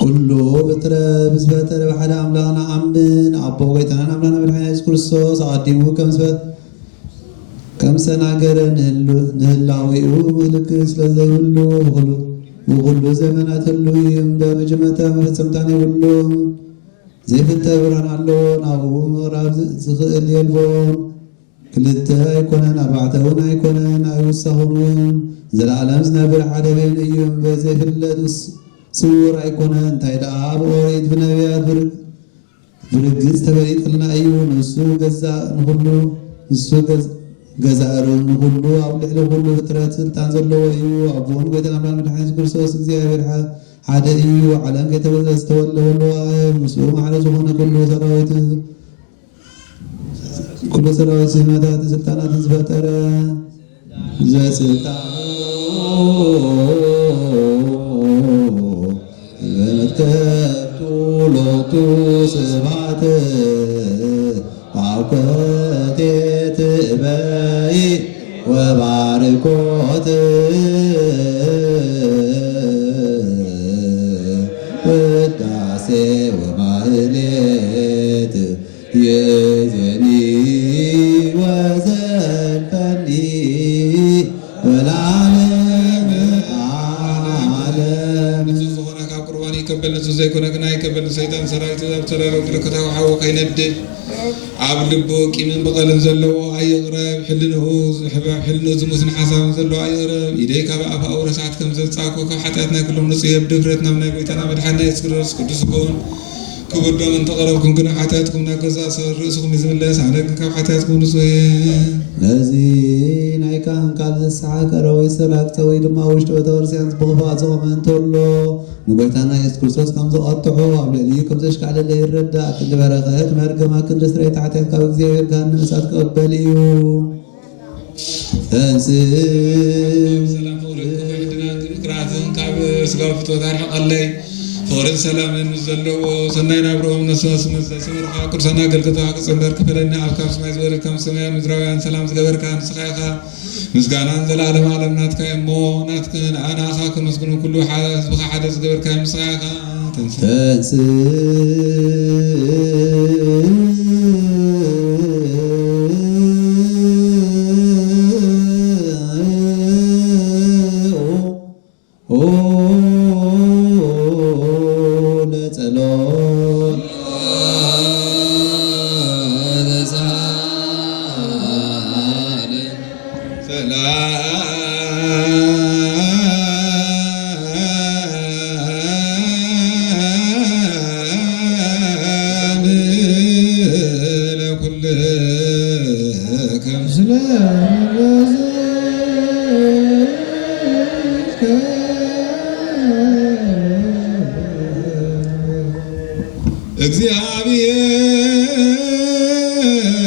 ኩሉ ፍጥረ ብዝፈጠረ ብሓደ ኣምላኽና ኣምን ኣቦ ጎይታናን ኣምላኽና መድሓኒና ኢየሱስ ክርስቶስ ኣቐዲሙ ከም ሰናገረ ንህላዊኡ ምልክት ስለዘይብሉ ብኩሉ ዘመናት ህሉ እዩ እምበር መጀመርታ መፈፀምታን የብሉም ዘይፍልጠ ብርሃን ኣለዎ ናብኡ ምቕራብ ዝኽእል የልቦን ክልተ ኣይኮነን ኣርባዕተ እውን ኣይኮነን ኣይውሳኹን እውን ዘለዓለም ዝነብር ሓደ በይኑ እዩ እምበር ዘይፍለጥ ስውር ኣይኮነን እንታይ ደኣ ብኦሪት ብነቢያት ብርግፅ ተበሊጠልና እዩ ንሱ ገዛእ ንኩሉ ንሱ ገዛእሩ ንኩሉ ኣብ ልዕሊ ኩሉ ፍጥረት ስልጣን ዘለዎ እዩ ኣቦን ጎይታና ኣምላክ መድሓኒት ክርስቶስ እግዚኣብሔር ሓደ እዩ ዓለም ዝተወለወሉ ምስኡ ማዕረ ዝኾነ ኩሉ ሰራዊት ስህመታት ስልጣናትን ዝፈጠረ ዘስልጣኑ በመትከፍቱ ሎቱ ስብሐት ባኮቴት በይ ወባርኮት ውዳሴ ወማህሌት የዜኒ ወዘልፈኒ ወለዓለመ ዓለም ዝኾነ ካብ ቁርባን ይቀበል ንሱ ዘይኮነ ግን ኣይቀበል ሰይጣን ሰራዊት ኣብ ተላለዩ ምልክታዊ ሓዊ ከይነድድ ኣብ ልቡ ቂምን በቐልን ዘለዎ ኣይቕረብ ሕልንኡ ዝሙትን ሓሳብን ዘለዎ ኣይቕረብ ኢደይ ካብ ኣፍኣው ረሳዓት ከም ዘፃኩ ካብ ሓጢኣት ናይ ኩሎም ንፁህ የብ ድፍረት ናብ ናይ ጎይታና መድሓኒና ኢየሱስ ክርስቶስ ቅዱስ ቦን ክቡር ዶም እንተቐረብኩም ግን ሓጢኣትኩም ናብ ገዛ ርእስኩም ዝምለስ ኣነ ግን ካብ ሓጢኣትኩም ንፁህ እየ ነዚ ናይ ካህን ቃል ዘሰሓቀረ ወይ ዝተላቅፀ ወይ ድማ ውሽጢ ቤተክርስትያን ብኽፋእ ዝቆመ እንተሎ ንጎይታና ኢየሱስ ክርስቶስ ከም ዝቐጥሖ ኣብ ልዕሊኡ ከም ዘሽካዕለለ ይረዳእ ክንዲ በረኸት መርገማ ክንዲ ስርየት ሓጢአት ካብ እግዚኣብሔር ካህን ንእሳት ክቕበል እዩ ሰላም ምክራትን ካብ ስጋዊ ፍትወት ኣርሕቐለይ ፍቅርን ሰላምን ዘለዎ ሰናይ ናብሮም ነስመስመርካ ቅዱሳና ኣገልግሎትካ ክፅንበር ክፈለኒ ኣብ ካብ ሰማይ ዝበለካ ምስ ሰማያውያን ምድራውያን ሰላም ዝገበርካ ንስኻ ኢኻ ምስጋናን ዘለዓለም ዓለም ናትካ እሞ ንኣናኻ ከመስግኑ ኩሉ ህዝብካ ሓደ ዝገበርካ ንስኻ ኢኻ ተንስ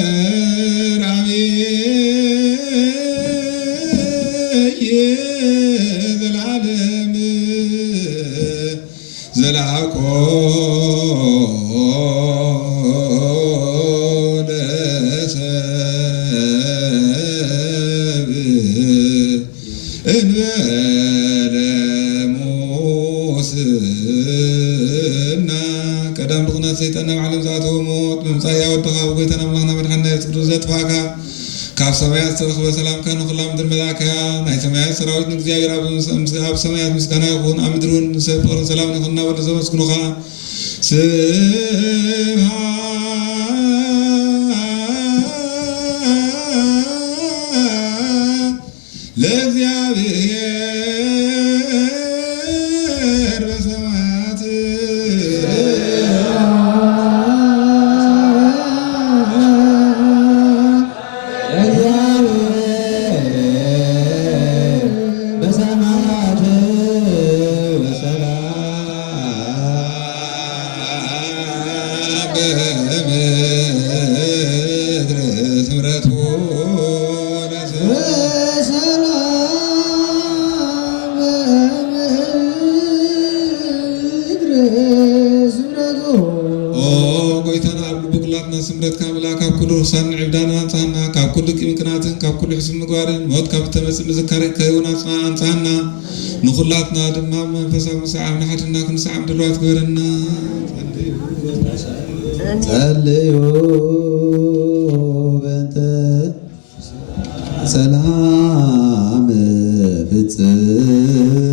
እግዚአብሔር አብየ ዘላለም ዘላቆ ለሰብ እንበለ ሙስና ቀዳም ብቕነት ሰይጣን ናብ ዓለም ዝኣተወ ሞት ምምፃእ ያወድኻ ብጎይታና ኣምላኽና መድሓኒና ኢየሱስ ክርስቶስ ዘጥፋእካ ካብ ሰማያት ዝተረኽበ ሰላምካ ንኹላ ምድር መላእክያ ናይ ሰማያት ሰራዊት ንእግዚኣብሔር ኣብ ሰማያት ምስጋና ይኹን ኣብ ምድሪ እውን ንሰብ ፍቕርን ሰላምን ይኹን እናበሉ ዘመስግኑኻ ስብሐት ለእግዚአብሔር በሰማያት በሰማያት ካብ ኩሉ ሕሱም ምግባርን ሞት ካብ ተመፅእ ምዝካር ከይውን ኣንፃና ንኹላትና ድማ መንፈሳዊ መሳዓብ ንሓድና ክንሰዓብ ድልዋት ግበረና ጸልዩ በእንተ ሰላም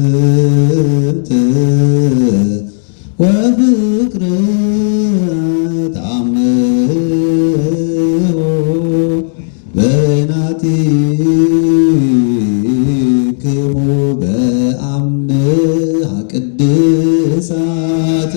ፍጽምት ወፍቅር ተአምሁ በይናቲክሙ በአምሃ ቅድሳት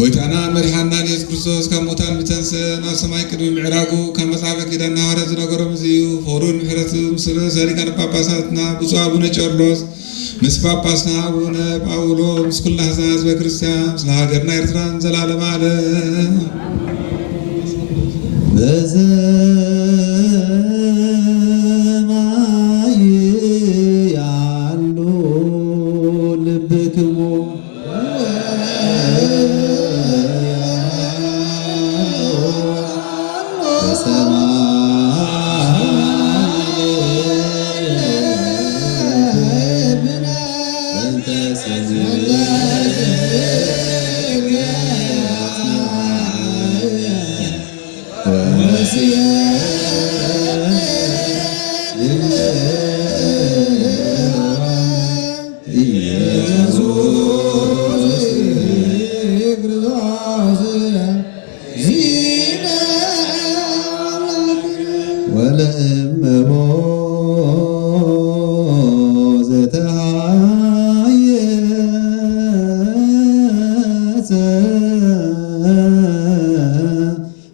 ጎይታናን መድሓናን ኢየሱስ ክርስቶስ ካብ ሙታን ብተንስአ ናብ ሰማይ ቅድሚ ምዕራጉ ካብ መጽሓፈ ኪዳን ሐዋርያት ዝነገሮም እዚ እዩ። ፍቅሩን ምሕረቱን ምስለ ሰሪካን ጳጳሳትና ብፁዕ አቡነ ጨርሎስ ምስ ጳጳስና አቡነ ጳውሎ ምስ ኩልና ህዝበ ክርስቲያን ስለ ሃገርና ኤርትራን ዘላለም ዓለም በሰማይ ያሉ ልብክሙ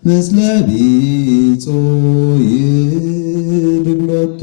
ምስለ ቢጾ ይድግሎቱ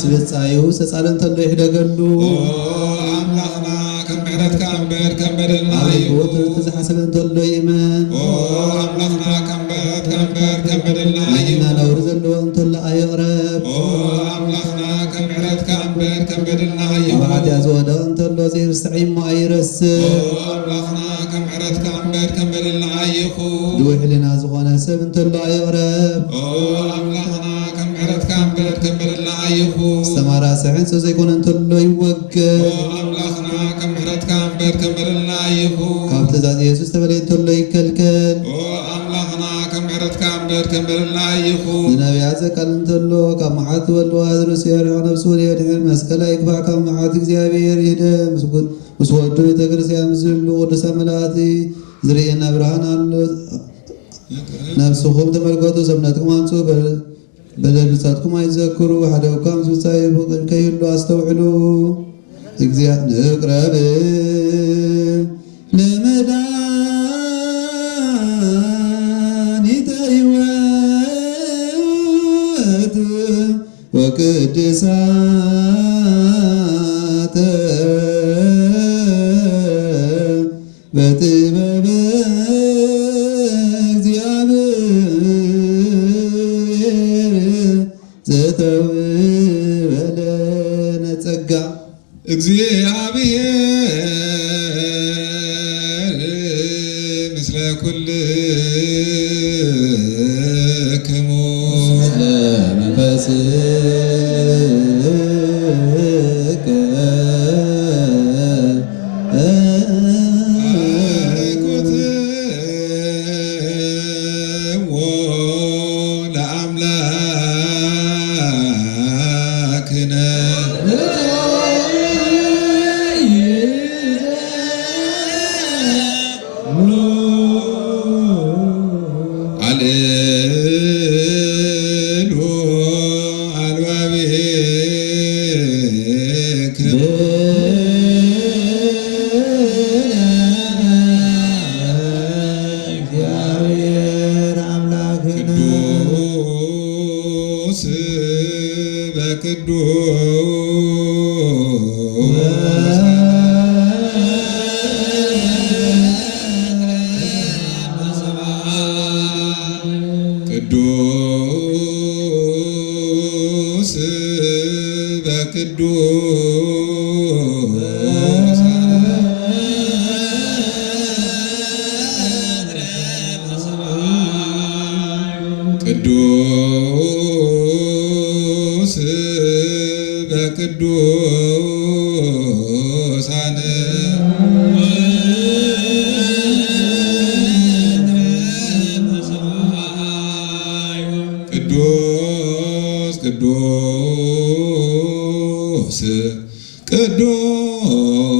ስብጻዩ ሰጻለን ተሎ ይሕደገሉ አምላኽና ከም ምሕረትካ እምበር ከም በደልና እዩ ተዝሓሰበ እንተሎ ይእመን አምላኽና ከም ምሕረትካ እምበር ከም በደልና እዩ ነውሪ ዘለዎ እንተሎ ኣይቕረብ አምላኽና ከም ምሕረትካ እምበር ከም በደልና እዩ ብሓጢያ ዝወደቐ እንተሎ ዘይርስተዒሞ ኣይረስእ አምላኽና ከም ምሕረትካ እምበር ከም በደልና ኣይኹን ድውይ ሕሊና ዝኾነ ሰብ እንተሎ ኣይቕረብ አምላኽና ከም ምሕረትካ እምበር ከም በደልና ኣይኹን ዝተማራ ስሕን ሰብ ዘይኮነ እንተሎ ይወገድ አምላኽና ከም ምሕረትካ እምበር ከም በደልና ኣይኹን ካብ ትእዛዝ ኢየሱስ ተበለየ እንተሎ ይከልከል አምላኽና ከም ምሕረትካ እምበር ከም በደልና ኣይኹን ንነቢያት ዘቃል እንተሎ ካብ መዓልቲ ወልዋ ዝርእሱ የሪሖ ነብሱ ወልየ ድሕር መስቀላ ይግባእ ካብ መዓልቲ እግዚኣብሔር ይህደ ምስ ወዱ ቤተ ክርስቲያን ምስ ዝህሉ ቅዱሳን መላእክቲ ዝርአየና ብርሃን ኣሎ ነብስኹም ተመልከቱ ሰብነትኩም ኣንጹ በደልሳትኩም አይዘክሩ ሓደ ከም ዝሳይ ከይሉ አስተውዕሉ እግዚአብሔር ንቅረብ ለመድኃኒተ ሕይወት ወቅድሳተ በጥበበ እግዚአብሔር እግዚአብሔር ምስለ ኩልክሙ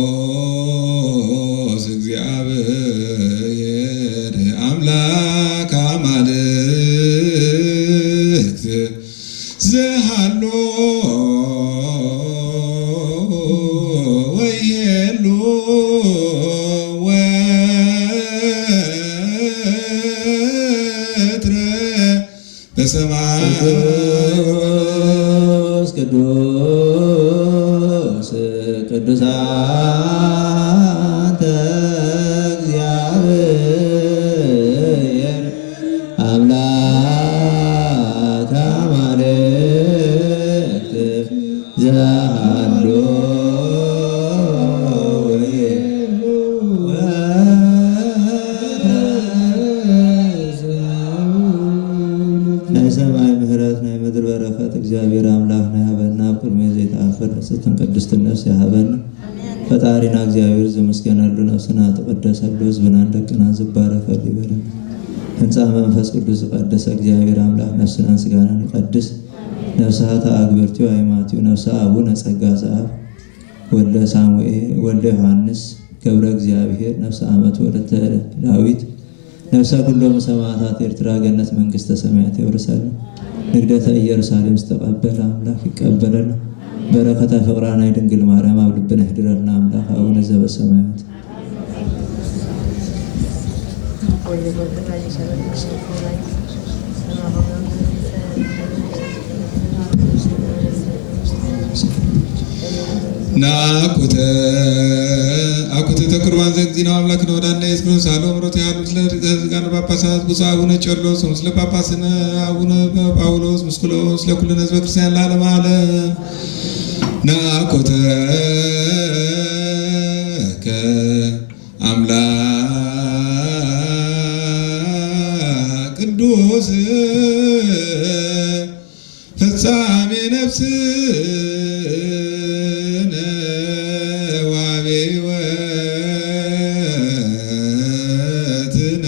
ቅዱስ እግዚአብሔር አምላክ አማልክት ዘሃሎ ወየሉ ወትረ በሰማይ ቅዱሳን እግዚአብሔር አምላክ አማልክት ዘሃሎ ወየሉ ናይ ሰማይ ምሕረት ናይ ምድር በረከት እግዚአብሔር አምላክ ናይ ሃበና ቅድሜ ዘይተኣፈር ርስትን ቅድስትን ነፍሲ ሃበና ፈጣሪና እግዚአብሔር ዘመስገናሉ ነፍስና ተቀደሰሉ ህዝብና ደቅና ዝባረከሉ ይበለን። ህንፃ መንፈስ ቅዱስ ቀደሰ እግዚአብሔር አምላክ ነፍስና ስጋና ይቀድስ። ነፍሳተ አግብርቲው አይማቲው ነፍሳ አቡነ ጸጋ ዘአብ ወልደ ሳሙኤል ወልደ ዮሐንስ ገብረ እግዚአብሔር ነፍሳ አመት ወለተ ዳዊት ነፍሳ ኩሎም ሰማዕታት ኤርትራ ገነት መንግስተ ሰማያት ይወርሳሉ። ንግደተ ኢየሩሳሌም ዝተቀበለ አምላክ ይቀበለና። በረከተ ፍቅራና ድንግል ማርያም አብ ልብነ ይድረና። አምላክ አቡነ ዘበሰማያት ናኩተ ተቅርባን ዘግዚና አምላክ ነው ወዳና ኢየሱስ ሳሎም ሮት ያሉት ለጋን ጳጳሳት ብፁዕ አቡነ ጨርሎስ ምስለ ጳጳስነ አቡነ ጳውሎስ ምስኩሎስ ለኩልነ ህዝበ ክርስቲያን ለዓለመ ዓለም ናኩተ አምላክ ቅዱስ ፍጻሜ ነፍስነ ዋቤ ወትነ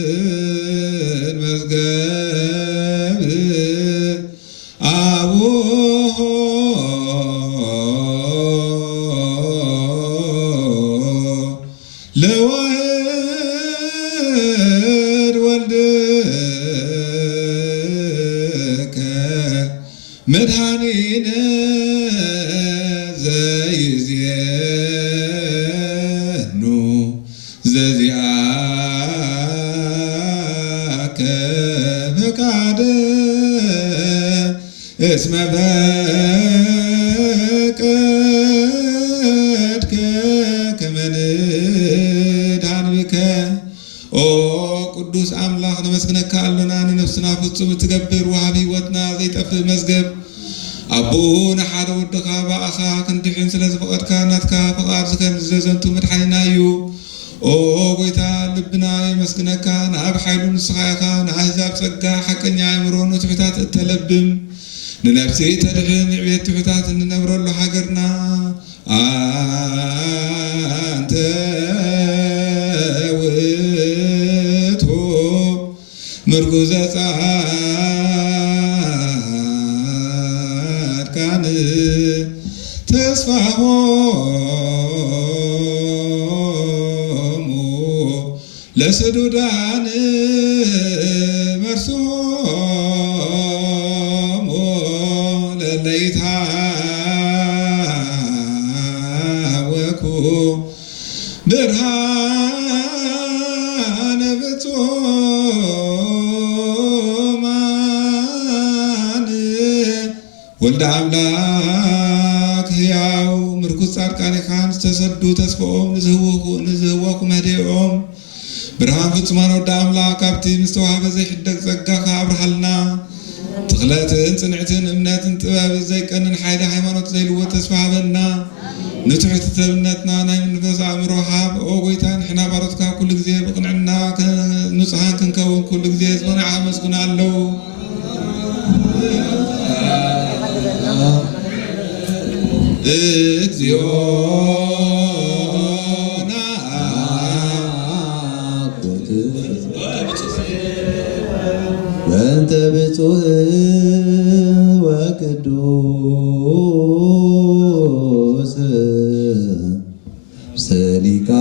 ዘይማስን መዝገብ አቦ ለዋህድ ወልድከ መድኃኒነ ዘይዜኑ ዘዚአከ ፈቃደ እስመ ፈቀድከ ከመ ንድኃን ብከ ኦ ቅዱስ አምላክ ነመስግነካ አለና ንነፍስና ፍጹም ትገብር ወሃቢ ህይወትና ዘይጠፍእ መዝገብ አቡነ ሓደ ወድኻ ባእኻ ክንድሕን ስለ ዝፈቐድካ ናትካ ፈቓድ ዝከንዘዘንቱ መድሓኒና እዩ ኦ ጎይታ ልብና የመስግነካ ንኣብ ሓይሉ ንስኻ ኢኻ ንኣህዛብ ፀጋ ሓቀኛ ኣእምሮ ንትሑታት እተለብም ንነፍሲ ተድሕን ዕብየት ትሑታት እንነብረሉ ሃገርና አንተ ውእቱ ምርጉዘ ጻድቃን ተስፋሆሙ ለስዱዳን መርሶሙ ለለይታወኩ ብርሃነ ፍጹማን ወልደ አምላክ ሕያው ምርኩዝ ጻድቃን ኢኻን ዝተሰዱ ተስፍኦም ንዝህወኩ መህደኦም ብርሃን ፍጹማን ወደ አምላክ ኣብቲ ምስተዋህበ ዘይሕደግ ጸጋኻ ኣብርሃልና ትኽለትን ጽንዕትን እምነትን ጥበብ ዘይቀንን ሓይሊ ሃይማኖት ዘይልዎ ተስፋ ሃበና ንትሑት ተብነትና ናይ መንፈስ ኣእምሮ ሃብ ኦ ጎይታ ንሕና ባሮትካ ኩሉ ግዜ ብቕንዕና ንጹሃን ክንከውን ኩሉ ግዜ ዝመንዓ መስጉና ኣለዉ እግዚኦ በእንተ ብፁዕ ወቅዱስ ሊቃነ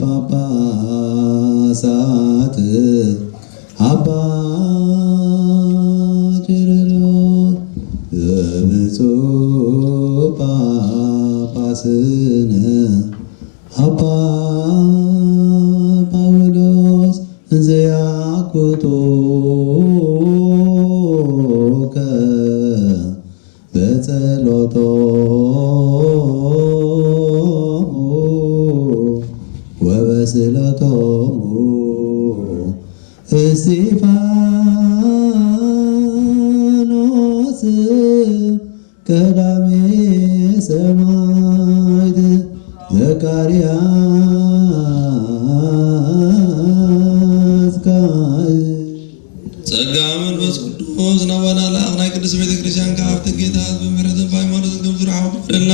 ጳጳሳት አባ ቄርሎስ ዘብፁዕ ጳጳስነ አባ ጳውሎስ እንዘያኩቶከ በጸሎቶሙ ወበስእለቶሙ እስጢፋኖስ ቀዳሜ ሰማዕት ዘካርያስ ካህን ጸጋ መንፈስ ቅዱስ ናባና ለአቅናይ ቅዱስ ቤተ ክርስቲያን ከሀብት ጌታ በምህረትን በሃይማኖት ገብዙ ረሓቡ ፍቅደልና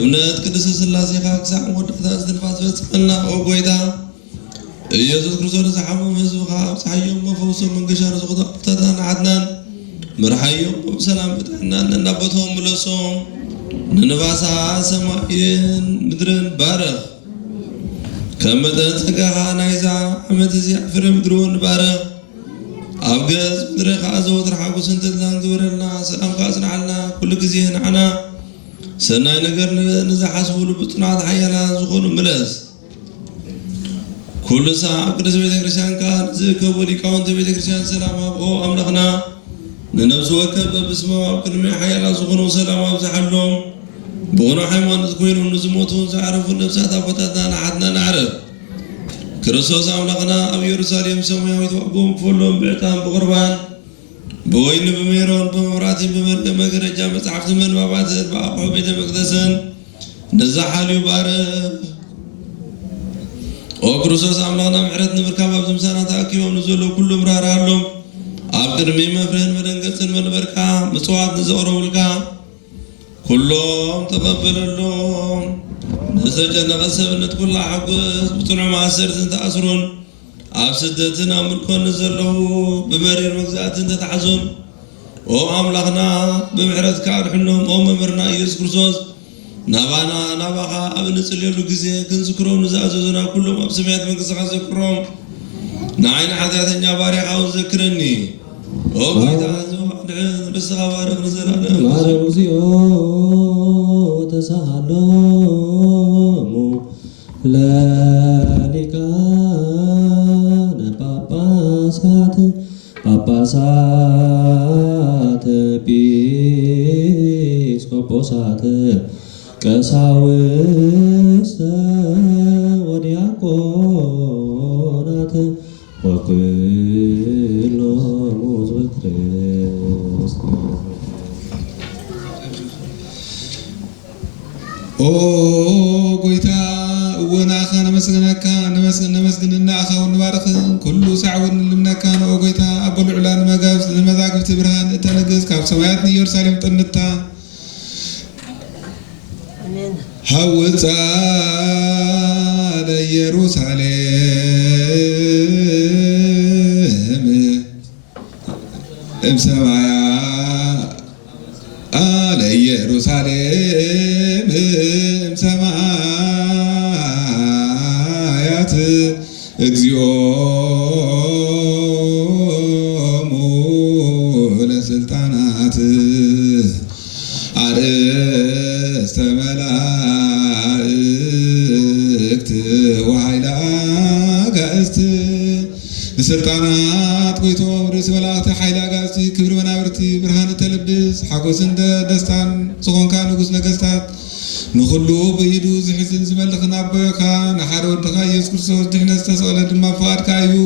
እምነት ቅዱስ ስላሴኻ ክሳዕ ወዳእታ ዝትንፋስ ፈጽመልና ኦ ጎይታ ኢየሱስ ክርስቶስ ዝሓመሙ ህዝብኻ ኣብፅሓዮም መፈውሶም መንገሻ ርዝቑ ኣቦታትና ንዓድናን ምርሓዮም ብሰላም ብጥዕናን እናቦቶም ምለሶም ንንፋሳ ሰማይን ምድርን ባረኽ ከም መጠን ጸጋኻ ናይዛ ዓመት እዚኣ ፍረ ምድሪ እውን ባረኽ ኣብ ገጽ ምድሪ ከዓ ዘወትር ሓጎስን ተድላን ግበረልና ሰላምካ ኣጽንዓልና ኩሉ ግዜ ንዓና ሰናይ ነገር ንዝሓስብሉ ብጽኑዓት ሓያላን ዝኾኑ ምለስ ኩሉ ሰዓብ ኣብ ቅዱስ ቤተ ክርስቲያንካ ንዝእከቡ ሊቃውንቲ ቤተ ክርስቲያን ሰላም ኣብኦ ኣምላኽና ንነብሲ ወከብ በብስሞም ኣብ ቅድሚ ሓያላት ዝኾኑ ሰላም ኣብዝሓሎም ብቑኑዕ ሃይማኖት ኮይኖም ንዝሞቱን ዝዓረፉ ነብሳት ኣቦታትና ንዓድና ንዕረፍ ክርስቶስ ኣምላኽና ኣብ ኢየሩሳሌም ሰማያዊት ዋግኦም ክፈሎም ብዕጣን ብቁርባን ብወይኒ ብሜሮን ብመብራህትን ብመጋረጃ መጽሓፍቲ መንባባትን ብኣቑሑ ቤተ መቅደስን ነዛሓልዩ ባረኽ ኦ ክርስቶስ ኣምላኽና ምሕረት ንምርካብ ኣብዚ ምሳና ተኣኪቦም ንዘለዉ ኩሉ ምራህርሃሎም ኣብ ቅድሚ መፍርህን መደንገፅን መንበርካ ምጽዋት ንዘቕረቡልካ ኩሎም ተቐበለሎም ንዝተጨነቐ ሰብነት ኩላ ሓጎስ ብጽኑዕ ማእሰርትን ተኣስሩን ኣብ ስደትን ኣብ ምልኮን ዘለዉ ብመሪር መግዛእትን ተታሕዙን ኦ ኣምላኽና ብምሕረትካ ኣድሕኖም ኦ መምህርና ኢየሱስ ክርስቶስ ናባና ናባኻ ኣብ ንጽልየሉ ግዜ ክንዝክሮም ንዝኣዘዙና ኩሎም ኣብ ሰማያት መንግሥትኻ ዘክሮም ንዓይኒ ሓጢአተኛ ባሪያኻ እውን ዘክረኒ ኦ ጎይታ ዘባዕድዕን ርስኻ ባረኽ ንዘላለም ማረው እግዚኦ ተሳሃሎሙ ለሊቃነ ጳጳሳት ኤጲስቆጶሳት ቀሳውስተ ወዲያቆናት ዲያቆናት ወኩሎሙ ሕዝበ ክርስቲያን ኦ ጎይታ ወናኸ ነመስግነካ ነመስግንና ኣኻውን ንባርኽ ኩሉ ሳዕውን ንልምነካ ንኦ ጎይታ ኣቦ ልዑላን ንመዛግብቲ ብርሃን እተንግስ ካብ ሰማያት ንኢየሩሳሌም ጥንታ ሃውፃ ለኢየሩሳሌም እምሰማያ ለኢየሩሳሌም እምሰማያት እግዚኦሙ ለስልጣናት አርእስተ መላእክት ወኃይለ አጋእዝት ንስልጣናት ጎይቶም ርእሲ መላእክቲ ሓይሊ ኣጋእዝቲ ክብሪ መናብርቲ ብርሃን ተለብስ ሓጎስን ደስታን ዝኾንካ ንጉስ ነገስታት ንኩሉ ብኢዱ ዝሕዝን ዝመልኽን ኣቦኻ ንሓደ ወድኻ ኢየሱስ ክርስቶስ ድሕነት ዝተሰቕለ ድማ ፍቓድካ እዩ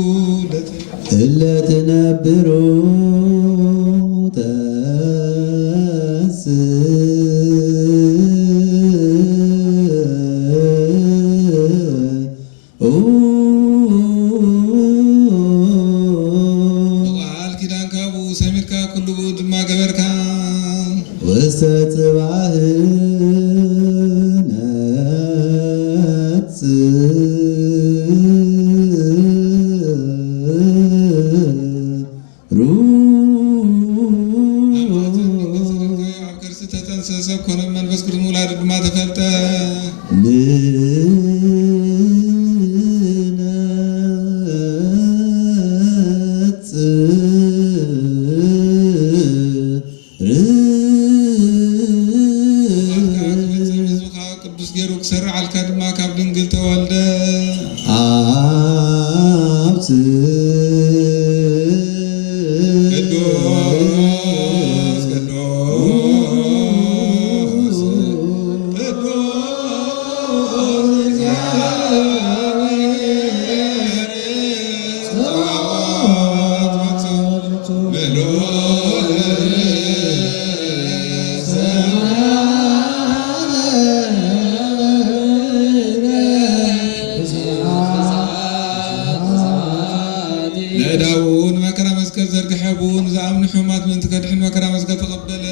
እለትነብሩ ቃል ኪዳንካ ብኡ ሰሚርካ ኩሉ ብኡ ድማ ገበርካ ውስተ ጽባህ ኣብ ከርሲ ተፀንሰ ሰብ ኮነ መንፈስ ቅዱስ ምውላድ ድማ ተፈልጠ ቅዱስ ገይሩ ክሰርዓልካ ድማ ካብ ድንግል ተወልደ ለዳውን መከራ መስቀል ዘርግሐቡን ዝኣምኑ ሕማት ምእንቲ ከድሕን መከራ መስቀል ተቐበለ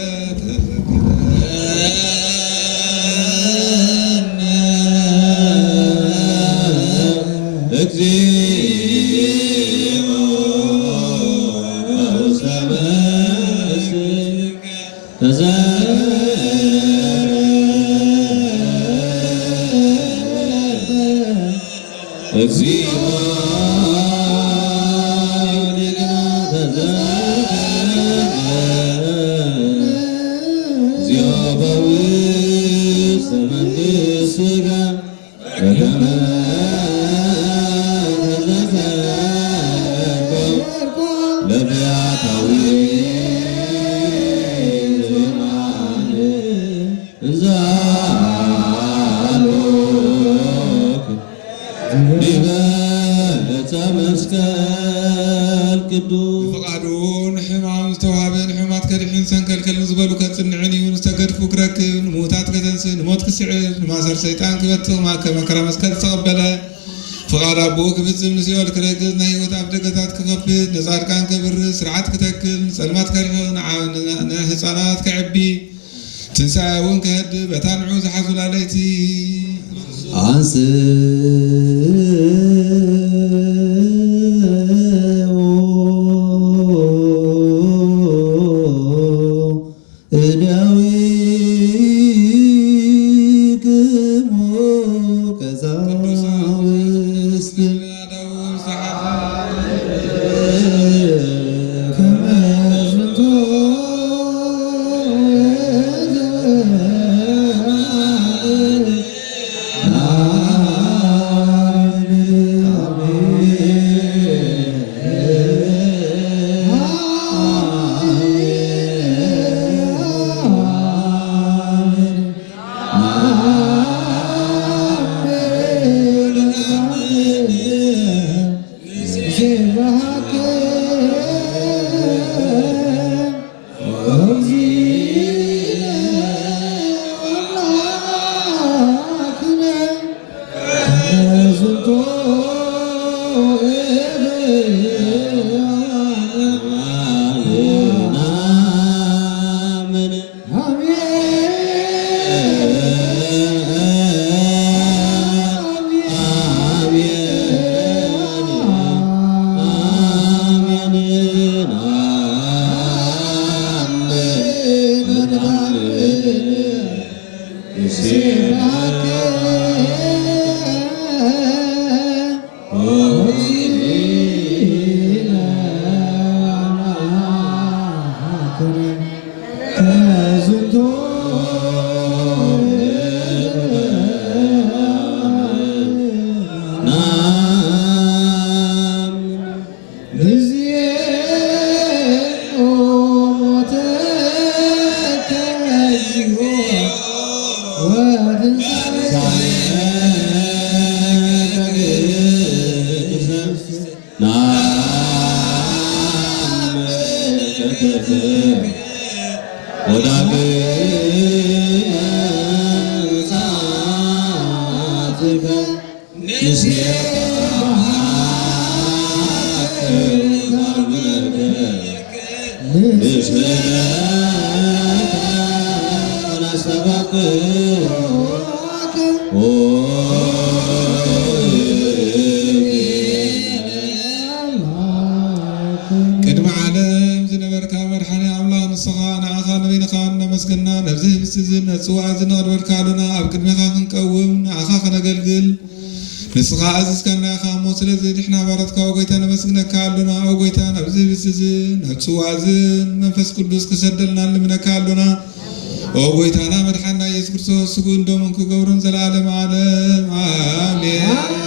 ፍቃዱን ሕማም ዝተዋሃበን ሕማት ከድሕን ሰንከልከልን ዝበሉ ከፅንዕን እዩ ዝተገድፉ ክረክብ ንሙታት ከተንስእ ንሞት ክስዕር ንማሰር ሰይጣን ክበትቕ መከራ መስቀል ዝተቐበለ ፍቃድ ኣቦ ክፍፅም ንሲኦል ክረግዝ ናይ ህይወት ኣብ ደገታት ክኸፍት ንፃድቃን ከብርስ ስርዓት ክተክል ንፀልማት ከሪቕ ንህፃናት ከዕቢ ትንሳኤ እውን ክህድእ በታ ንዑ ዝሓዙ ላለይቲ አንስ ንስኻ ኣዝዝከና ኢኻ እሞ ስለዚ ንሕና ባረትካ ወጎይታ ነመስግነካ ኣለና ወጎይታ ናብዚ ብስዚ ናብ ፅዋዕዝን መንፈስ ቅዱስ ክሰደልና ንልምነካ ኣለና ወጎይታና መድሓና ኢየሱስ ክርስቶስ ስጉን ደሙን ክገብሩን ዘለዓለም ዓለም ኣሜን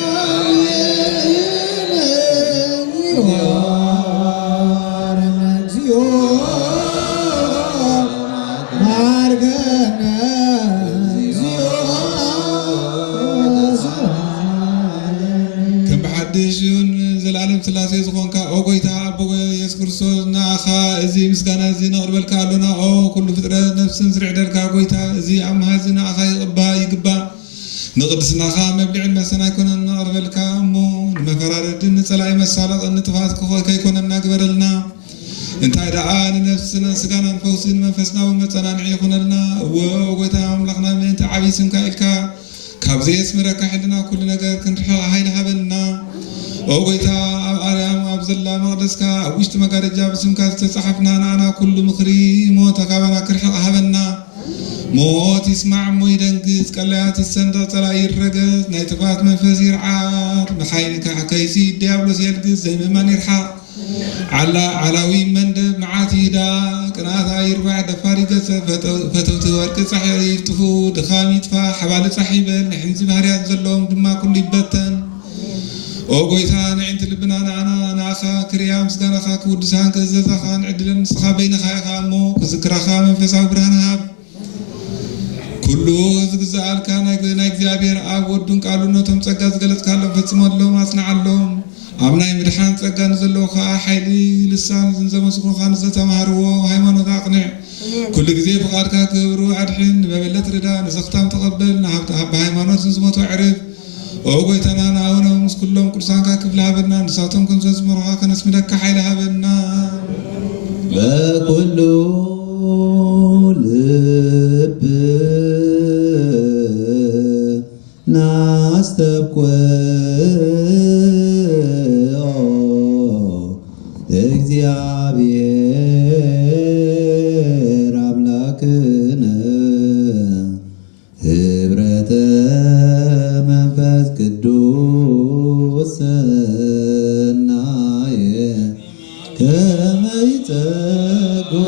ስላሴ ዝኾንካ ኦጎይታ አቦ ኢየሱስ ክርስቶስ ናኻ እዚ ምስጋና እዚ ነቕርበልካ ኣለና ኦ ኩሉ ፍጥረት ነፍስን ስርዕ ደርካ ጎይታ እዚ ኣብ መሃዚ ናኻ ይግባእ ንቅድስናኻ መብልዕን መሰና ይኮነን ነቕርበልካ እሞ ንመፈራረድን ንፀላኢ መሳለቕን ንጥፋት ከይኮነና ግበረልና እንታይ ደኣ ንነፍስን ስጋናን ፈውስን መንፈስናዊ መፀናንዒ ይኹነልና እወ ጎይታ ኣምላኽና ምእንቲ ዓብይ ስምካ ኢልካ ካብዚ የስምረካ ሕልና ኩሉ ነገር ክንርሕቕ ሃይሊ ሃበልና ወጎይታ ኣብ ኣርያም ኣብ ዘላ መቅደስካ ኣብ ውሽጢ መጋረጃ ብስምካ ዝተፃሓፍና ንኣና ኩሉ ምኽሪ ሞት ካባና ክርሕቕ ሃበና ሞት ይስማዕ እሞ ይደንግፅ ቀላያት ይሰንደቕ ፀላኢ ይረገፅ ናይ ጥፋት መንፈስ ይርዓድ መሓይኒካ ከይሲ ዲያብሎስ የልግፅ ዘይምእማን ይርሓቕ ዓላዊ መንደብ መዓት ይዳ ቅንኣታ ይርባዕ ደፋር ይገፀ ፈተውቲ ወርቂ ፃሕ ይጥፉ ድኻም ይጥፋ ሓባሊ ፃሕ ይበል ንሕንዚ ባህርያት ዘለዎም ድማ ኩሉ ይበተን ወጎይታ ንዕንቲ ልብና ንዓና ንኣኻ ክርያ ምስጋናኻ ክውድሳን ክእዘዛኻ ንዕድለን ንስኻ በይንኻ ኢኻ እሞ ክዝክራኻ መንፈሳዊ ብርሃን ሃብ ኩሉ ዝግዛኣልካ ናይ እግዚኣብሔር ኣብ ወዱን ቃሉ ነቶም ፀጋ ዝገለፅካሎም ፈፅመሎም ኣፅንዓሎም ኣብ ናይ ምድሓን ፀጋ ንዘለዎ ከዓ ሓይሊ ልሳን ዘመስግኑኻ ንዘተማሃርዎ ሃይማኖት ኣቕንዕ ኩሉ ግዜ ፍቓድካ ክብሩ ኣድሕን ንመበለት ርዳ ንሰኽታም ተቐበል ብሃይማኖት ንዝሞቱ ዕርፍ ወጎይታና ንኣቡነ ምስ ኩሎም ቅዱሳንካ ክፍሊ ሃበና ንሳቶም ክንዘዝምሩኻ ከነስምደካ ሓይሊ ሃበና በኩሉ ልብ ናስተብኮ እግዚአብሔር አምላክነ ህብረተ መንፈስ ቅዱስ ሰናየ ከመ ይጸግወ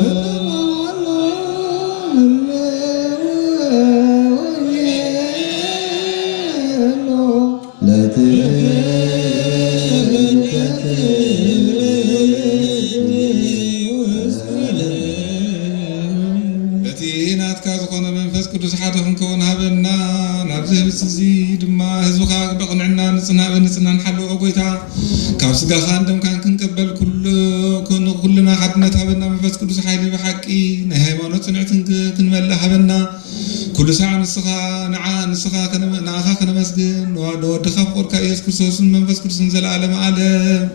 ንፅናን محلو أقويتا كابسقا خاندم كان كنقبل كلنا حدنا تابنا مفاس كل سحيلي بحقي نهاي ما نصنعتن كنملا حبنا كل ساعة نسخة نعاها كنا مسجن ودخل قرك يسوع كريستوس منفس كريستوس زل عالم عالم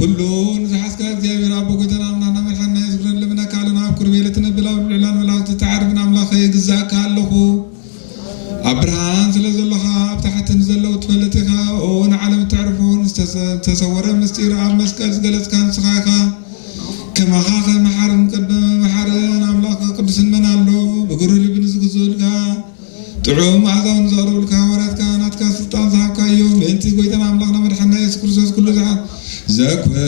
كلون زحسك እግዚአብሔር አቦ ጎተና ምናና መልሐና ይዝግረን ለምና ካለና አብኩር ቤለት ትነብላው ልዕላን መላእክት ተዓርፍን ኣምላኸ ይግዛእካ ኣለኹ ኣብርሃን ስለ ዘለኻ ኣብ ታሕትን ዘለው ትፈልጥ ኢኻ ንዓለም ተዕርፎን ዝተሰወረ ምስጢር ኣብ መስቀል ዝገለጽካ ንስኻ ኢኻ ከማኻ ከመሓርን ቅድመ መሓርን ኣምላኽ ቅዱስን መን ኣሎ ብግሩ ልብን ዝግዝኡልካ ጥዑም መዓዛውን ዘቕርቡልካ ወራትካ ናትካ ስልጣን ዝሃብካዮ ምእንቲ ጎይታና ኣምላኽና መድሓኒና ኢየሱስ ክርስቶስ ኩሉ ዘክሎ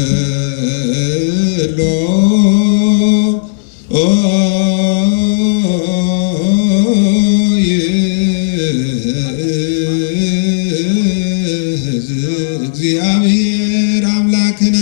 እግዚአብሔር አምላክነ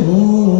Oh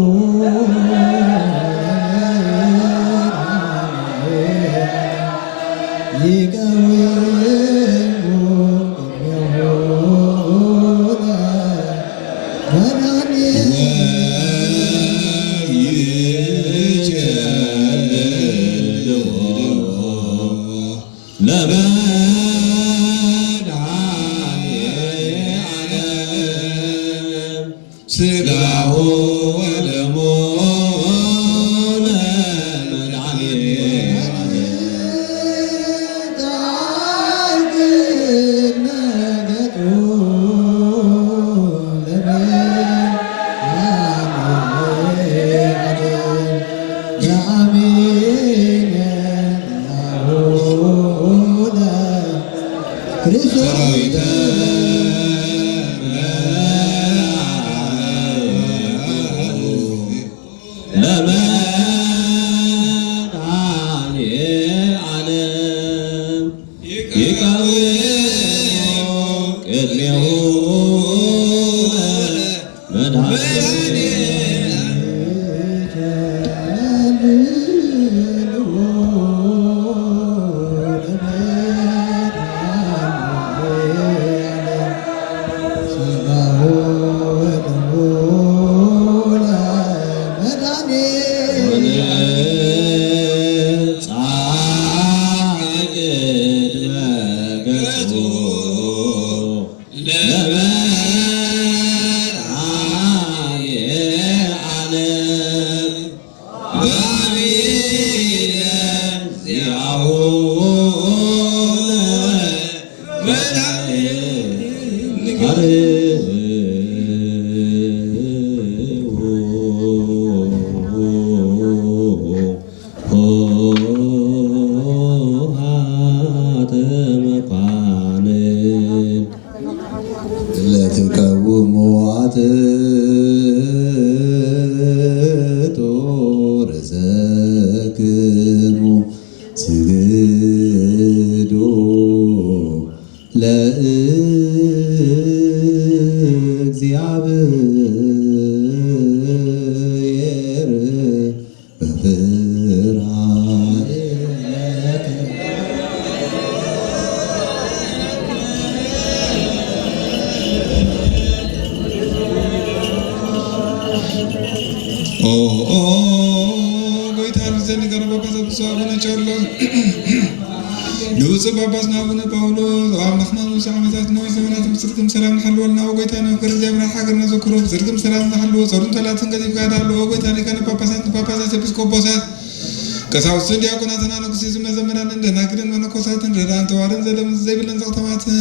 ቀሳውስት ዲያቆናትና ንጉሥ መዘምራን እንደናግርን መነኮሳትን ረዳን ተዋረን ዘለም ዘይብለን ዘክተማትን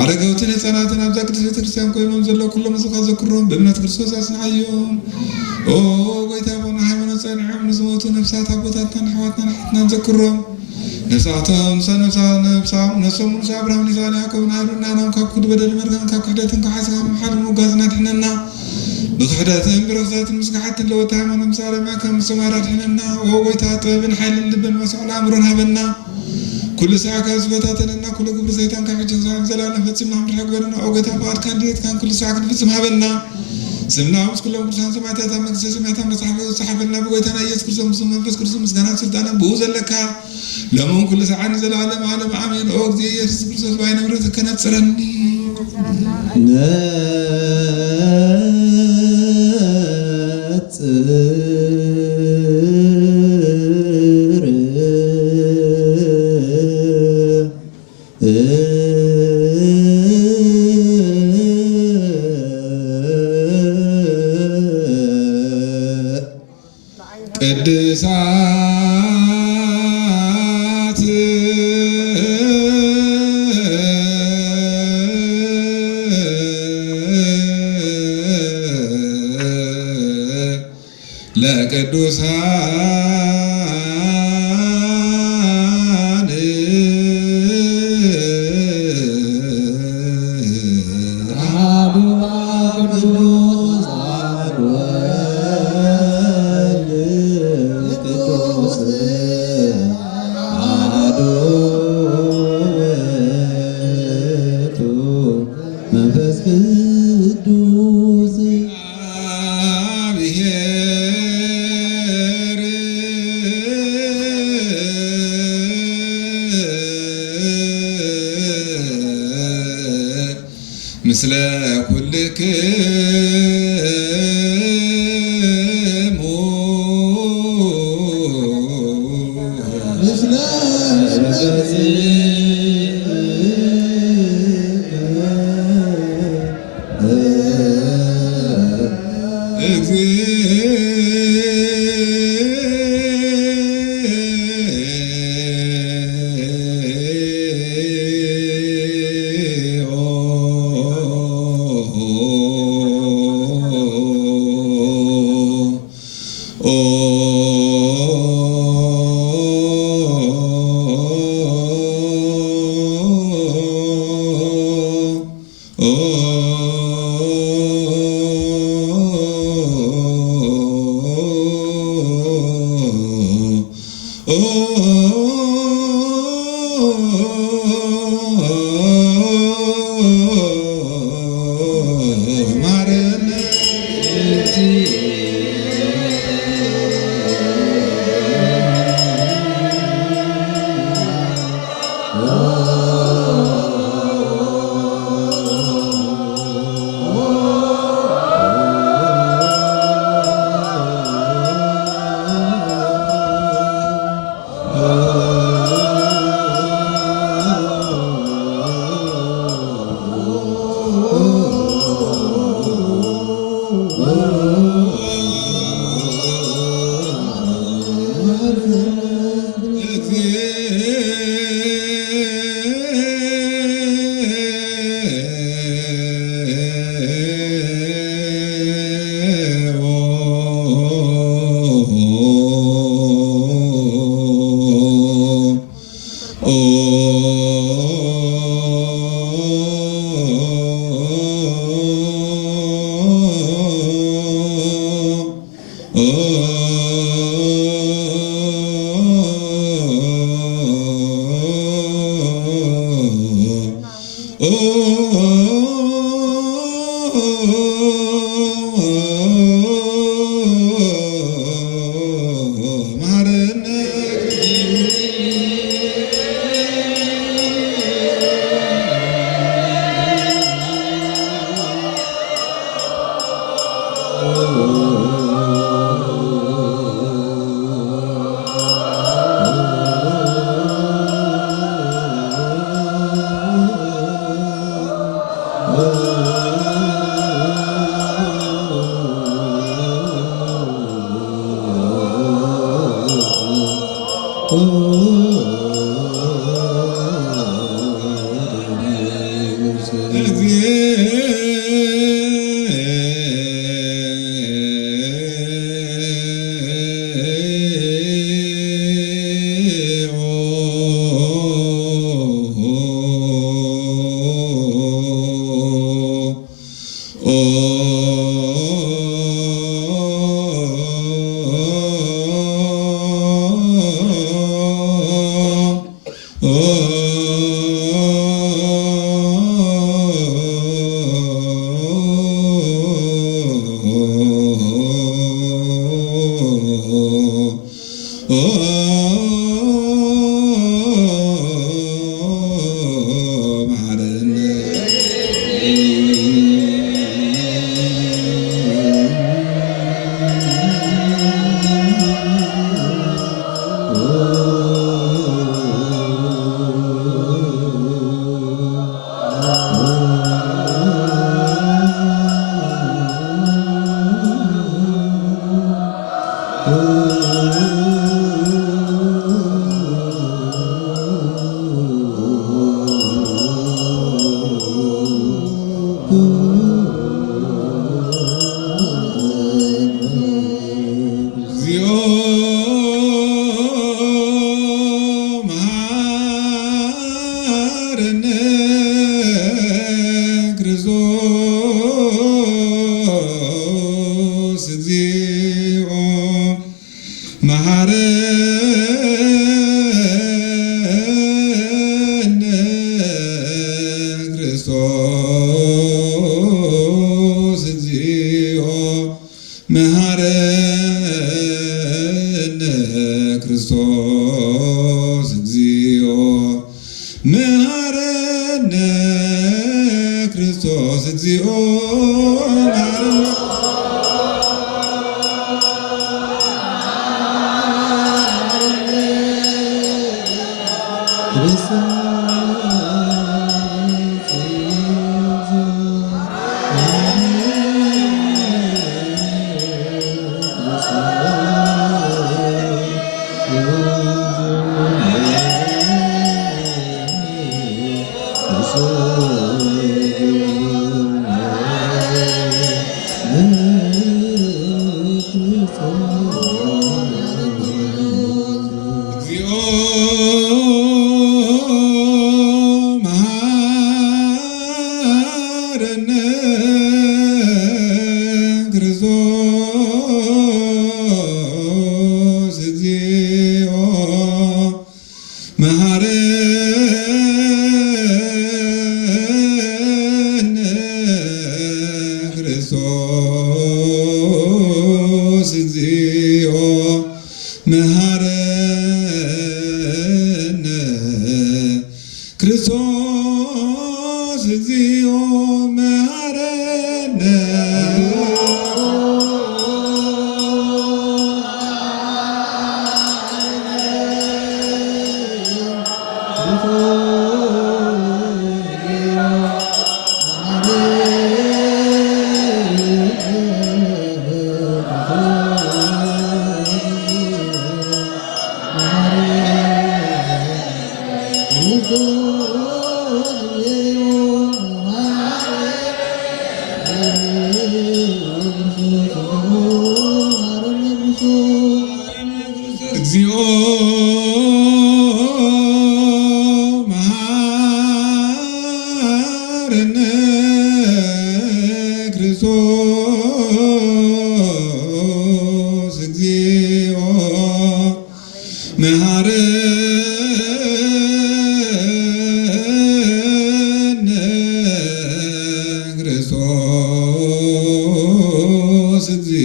አረጋውትን ሕፃናትን አብዛ ቅድስት ቤተክርስቲያን ቆይሞም ዘሎ ኩሎም ዝኻ ዘክሮም በእምነት ክርስቶስ አጽናዮም ኦ ጎይታ ቦና ሃይማኖት ጸኒዖም ንዝሞቱ ነፍሳት አቦታትን አሕዋትና ናሕትና ዘክሮም ነፍሳቶም ነፍሶም ሙሳ አብርሃም ይስሐቅ ያዕቆብን አሉና ናም ካብ ኩሉ በደል መርገም ካብ ክሕደትን ከሓስኻን ሓድ ሙጋዝና ድሕነና بخداتهم برغزاتهم مسكحات لو تهمنا مسارة ما كان مسمارات حننا وويتا طيبن حيل اللبن مسعول عمرنا هبنا كل ساعة كازبتاتنا كل قبر زيتان كان حجز زلالنا فتسمنا عمر حقبرنا وقتا بعد كان ديت كان كل ساعة كنفتسم هبنا سمنا عمس كلهم كرسان سمعتها مكسا سمعتها صحفنا بقويتنا يس كرسان مسلم منفس كرسان مسكنات سلطانا بوزا لك لمن كل ساعة نزل عالم عالم عامين اوك دي يس كرسان باين مرتك كانت سرني مثل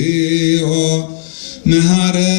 እግዚኦ መሐረነ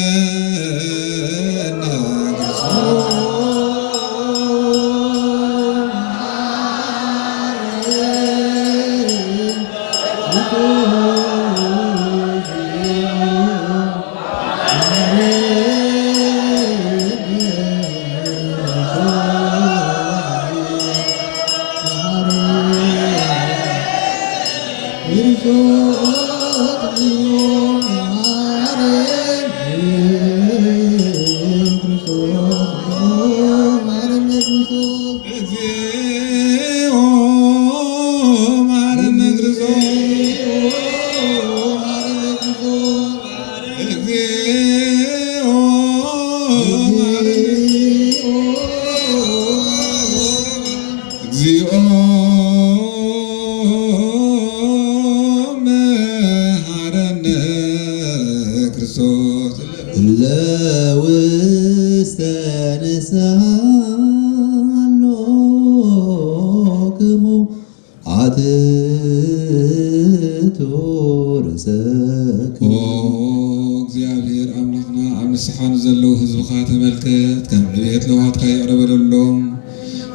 እግዚአብሔር አምላኽና ኣብ ንስሓኑ ዘለዉ ህዝብኻ ተመልከት ከም ዕብየት ለውሃትካ ይቕረበለሎም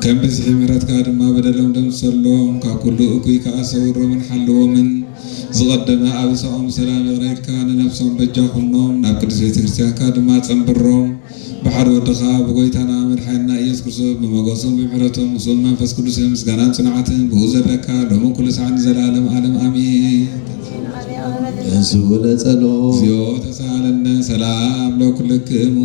ከም ብዝሒ ምሕረትካ ድማ በደሎም ደምሰሎም ካብ ኩሉ እኩይ ከኣሰውሮምን ሓልዎምን ዝቐደመ ኣብ ሰኦም ሰላም ይቕረይልካ ንነፍሶም በጃ ኩኖም ናብ ቅዱስ ቤተ ክርስቲያንካ ድማ ፀንብሮም ብሓደ ወድኻ ብጎይታና መድሓኒና ኢየሱስ ክርስቶስ ብመጎሶም ብምሕረቶም ምስኡም መንፈስ ቅዱስ ምስጋናን ጽንዓትን ብኡ ዘለካ ሎምን ኩሉ ሰዓት ዘለዓለም ዓለም አሜን። እንስውለ ጸሎት እግዚኦ ተሳሃለነ ሰላም ለኩልክሙ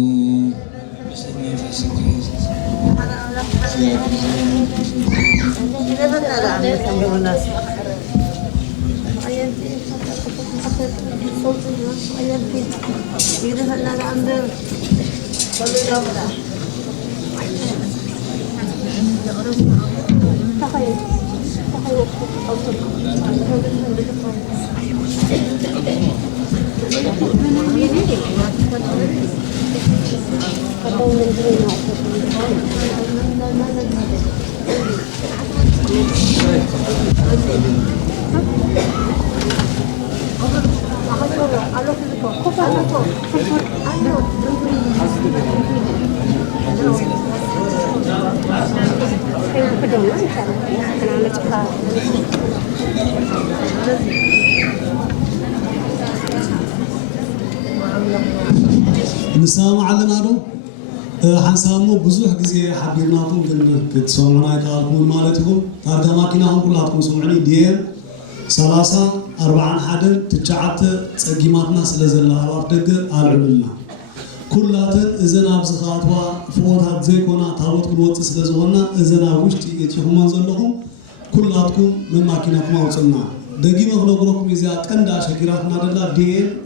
نسمع على نارو حنسامو بزوح جزء حبيناكم كتسمعنا كلامكم مالتكم تارجع ماكيناهم كلاتكم سمعني دير 34 حدا تجعت تجيماتنا سلزلنا وارتق العلنا كلاتن إذا نابزخاتوا فوتها زي كنا تابوت كلوت سلزونا إذا نابوشتي يتشوفون منزلهم كلاتكم من ماكيناكم أوصلنا دقيمة بلوكم إذا كندا شكيراتنا دلا دير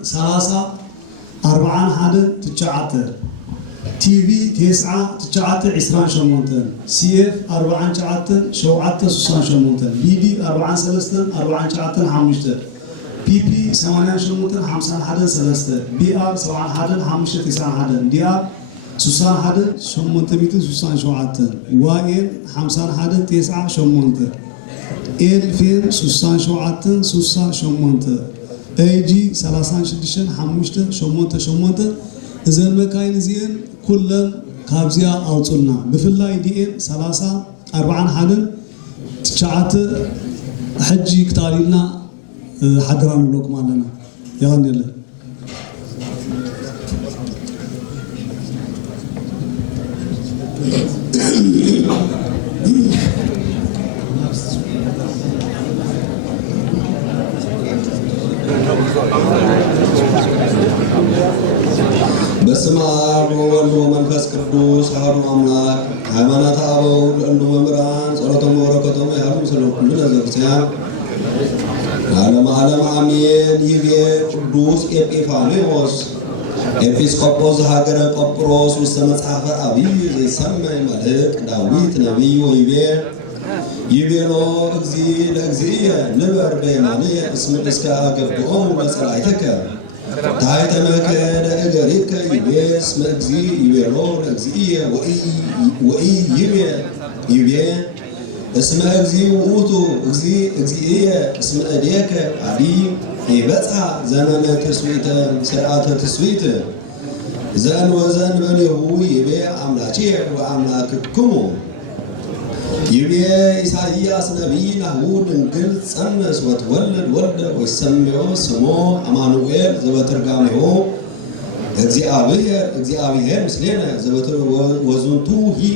34 حدا تجعت تي في 9 تجعت 20 CF 40 جعت شوعت 60 بي دي 40 سلسلة 40 جعت 5 بي بي 80 شمونتن 51 سلسلة بي ار 71 5 9 دي ار 61 800 67 واي 51 9 8 ال 67 68 اي جي 36 5 8 إذا المكاين زين كلهم كابزيا أوصلنا بفلاي دي 34 حدا تشعت حجي كتارينا حضران لكم علينا يا غني الله በስመ አብ ወወልድ ወመንፈስ ቅዱስ አሐዱ አምላክ ሃይማኖተ አበው ለእንዱ መምህራን ጸሎቶም ወበረከቶም ያሉ ስለኩሉ ለዘብሲያን ዓለም ዓለም አሜን። ይቤ ቅዱስ ኤጲፋንዮስ ኤጲስቆጶስ ሀገረ ቆጵሮስ ውስተ መጽሐፈ አብይ ዘይሰመይ መልእክት ዳዊት ነቢይ ይቤሎ እግዚ ለእግዚእየ ንበር በየማንየ እስመ እስከ አገብኦሙ ለጸላእትከ ታሕተ መከደ እገሪከ ይቤ እስመ እግዚእ ይቤሎ ለእግዚእየ ወኢ ይቤ እስመ እግዚእ ውእቱ እግዚእየ እስመ እዴከ አዲ ይበጽሐ ዘመነ ትስብእተ ስርዓተ ትስብእት ዘእንበሌሁ ይቤ አምላክየ ወአምላክክሙ ይቤ ኢሳይያስ ነቢይ ናሁ ድንግል ጸንስ ወትወልድ ወልደ ወይሰምዮ ስሞ አማኑኤል ዘበትርጓሜሁ እግዚአብሔር ምስሌነ ወዝንቱ ሂ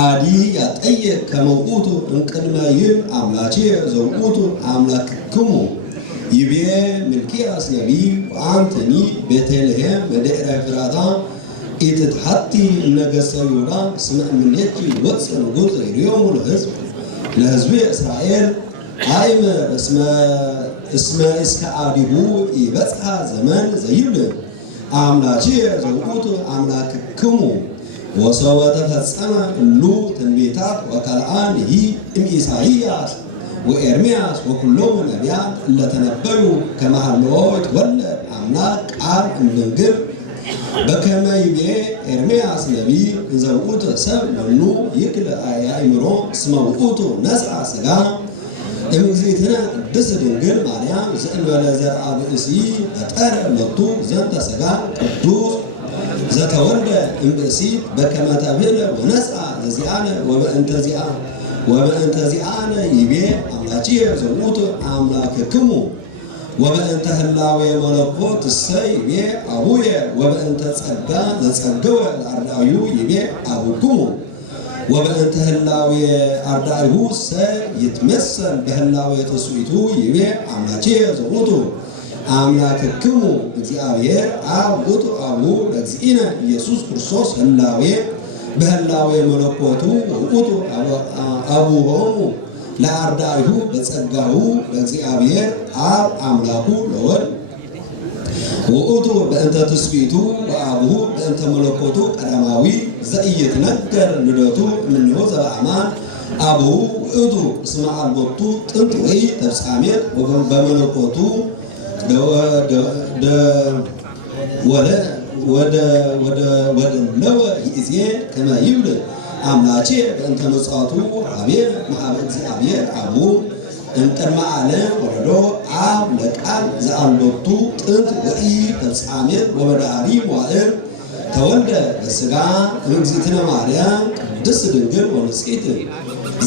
አዲ ያጠየቅ ከመ ውእቱ እምቅድመ ይብል አምላክየ ዘውእቱ አምላክክሙ ይቤ ሚልክያስ ነቢይ ወአንትኒ ቤተልሔም በድሕረ ኤፍራታ ኢትትሐቲ እምነገሥተ ይሁዳ እስመ እምኔኪ ይወፅእ ንጉሥ ይሬሙ ለሕዝቤ እስራኤል አይምር እስመ እስከ አዲሁ ይበጽሐ ዘመን ዘይብል አምላክየ ዘውእቱ አምላክክሙ ወሰወ ተፈጸመ እሉ ትንቢታት ወከልአን እምኢሳይያስ ወኤርምያስ ወኩሎሙ ነቢያት እለተነበዩ ከመ ሀለወ ይትወለድ አምላክ ቃል እምድንግል በከመ ይቤ ኤርምያስ ነቢይ እንዘ ውእቱ ሰብ መኑ ይክል አእምሮ እስመ ውእቱ ነሥአ ሥጋ እምእግዝእትነ ቅድስት ድንግል ማርያም ዘእንበለ ዘርአ ብእሲ ፈጠረ ሎቱ ዘንተ ሥጋ ቅዱስ ዘተወልደ እምብእሲት በከመ ተብህለ ወነሥአ ዘዚአነ ወበእንተ ዚአነ ይቤ አምላክየ ዘውእቱ አምላክክሙ ወበእንተ ህላዌ መለኮት እሰይ ይቤ አቡየ ወበእንተ ጸጋ ዘጸገወ ለአርዳኢሁ ይቤ አቡክሙ ወበእንተ ህላዌ አርዳኢሁ እሰይ ይትመሰል በህላዌ ትስብእቱ ይቤ አምላክየ ዘውእቱ አምላክክሙ እግዚአብሔር አብ ውእቱ አቡሁ ለእግዚእነ ኢየሱስ ክርስቶስ ህላዌ በህላዌ መለኮቱ ውእቱ አቡሆሙ ለአርዳኢሁ በጸጋሁ ለእግዚአብሔር አብ አምላኩ ለወልድ ውእቱ በእንተ ትስብእቱ ወአቡሁ በእንተ መለኮቱ ቀዳማዊ ዘኢይትነገር ልደቱ እምኔሁ ዘበአማን አቡሁ ውእቱ እስመ አልቦቱ ጥንት ወይ ተፍጻሜት በመለኮቱ ወደለወ ይእዜ ከመ ይብል አምላክየ በእንተ መጽአቱ ኀቤነ እምኀበ እግዚአብሔር አቡሁ እምቅድመ ዓለም ወለዶ አብ ለቃል ዘአልቦቱ ጥንት ወኢተፍጻሜት ወበዳህሪ መዋዕል ተወልደ በሥጋ እምእግዝእትነ ማርያም ቅድስት ድንግል ወንጽሕት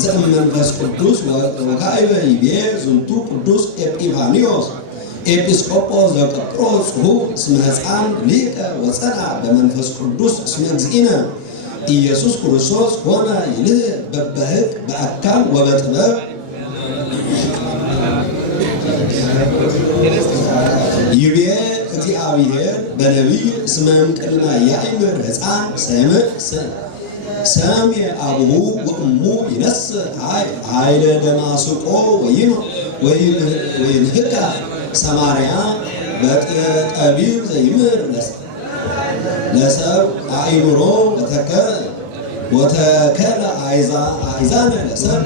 ዘእመንፈስ ቅዱስ ወካዕበ ይቤ ዝንቱ ቅዱስ ኤጲፋንዮስ ኤጲስቆጶስ ዘቀጵሮስ ጽሑፍ እስመ ሕፃን ሊቀ ወጸንዐ በመንፈስ ቅዱስ እስመ እግዚእነ ኢየሱስ ክርስቶስ ሆነ ይልህ በበሕግ በአካል ወበጥበብ ይቤ እግዚአብሔር በነቢይ እስመ እምቅድመ ያእምር ሕፃን ሰምየ አቡሁ ወእሙ ይነስእ ኃይለ ደማስቆ ወይንህቃ ሰማርያ በጠቢብ ዘይምር ለሰብ አእምሮ ወተከለ አይዛነ ለሰብ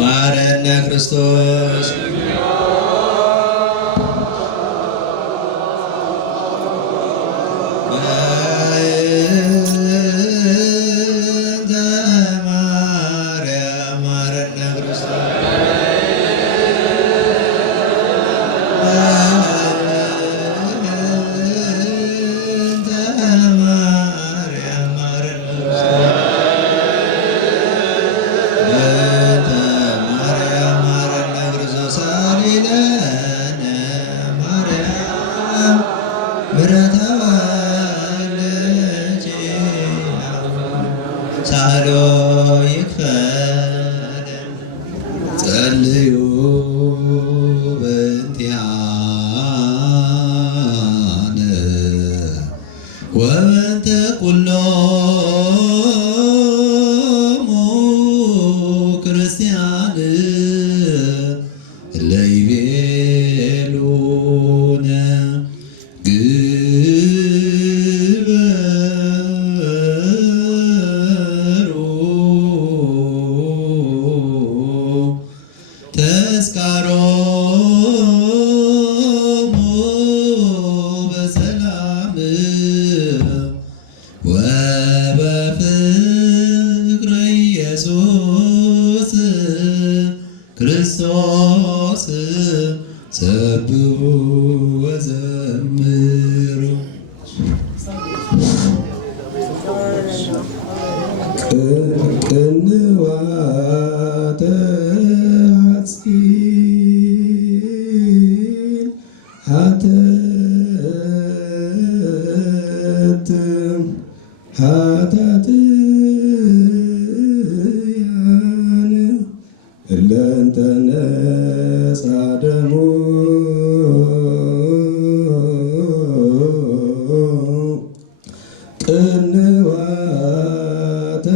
ማረነ ክርስቶስ ማርያም ማረነ ክርስቶስ ማዕሮ ይክፈል ጸልዩ በእንቲአነ ወበእንተ ኩሎሙ ክርስቲያን እለ ይቤሉነ ግበሩ ተስካሮሙ በሰላም ወበፍቅረ ኢየሱስ ክርስቶስ ሰብሑ ወዘምሩ ቅንዋተ ሐጺን ኃጣትያን እለ እንተ ነጻደሙ ቅንዋተ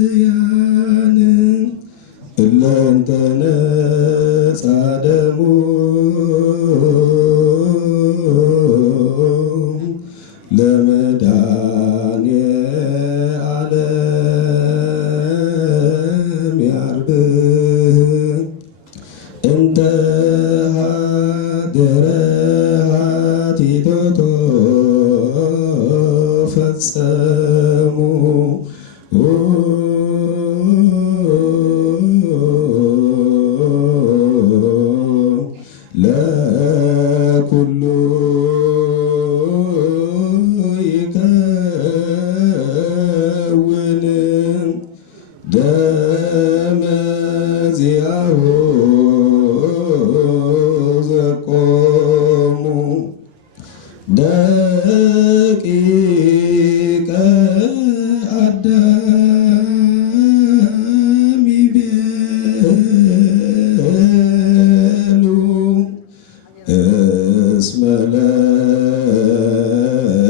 ኃጣትያን እለ እንተ ነጻደሙ ለመድኃኔ ዓለም ያርብህ እንተ ሀገረ ኃቲቶቶ ፈጸሙ ለኩሉ ይከውን ደመ ዚአሁ ዘቆሙ ደቂቀ አዳም ይቤሉ እስመ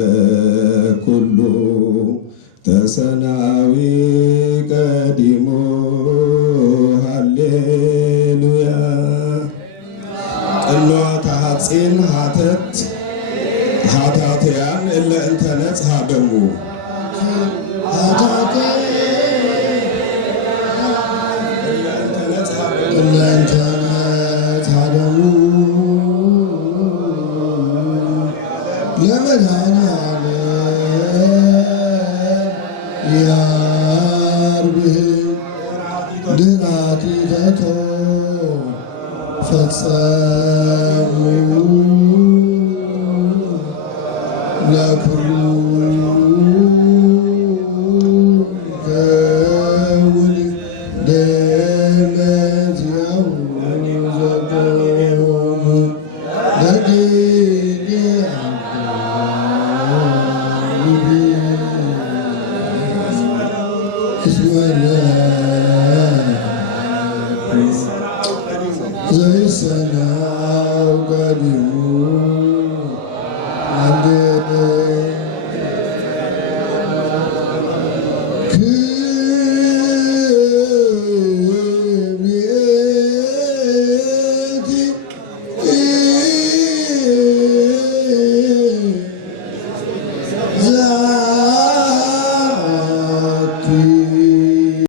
ለኩሉ ተሰናዊ ቀዲሞ ሃሌሉያ ቅንዋተ ሐጺን ኃጣትያን እለ እንተ ነጻደሙ እለ እንተ ነጻደሙ ለመድኃኔ ዓለም ያርብህ ድኅረ ኃቲቶቶ ፈጸሙ ለኩሉ ይከውን ደመ ዚአሁ ዘቆሙ ደቂቀ አዳም እስመ ለኩሉ ዘይሰና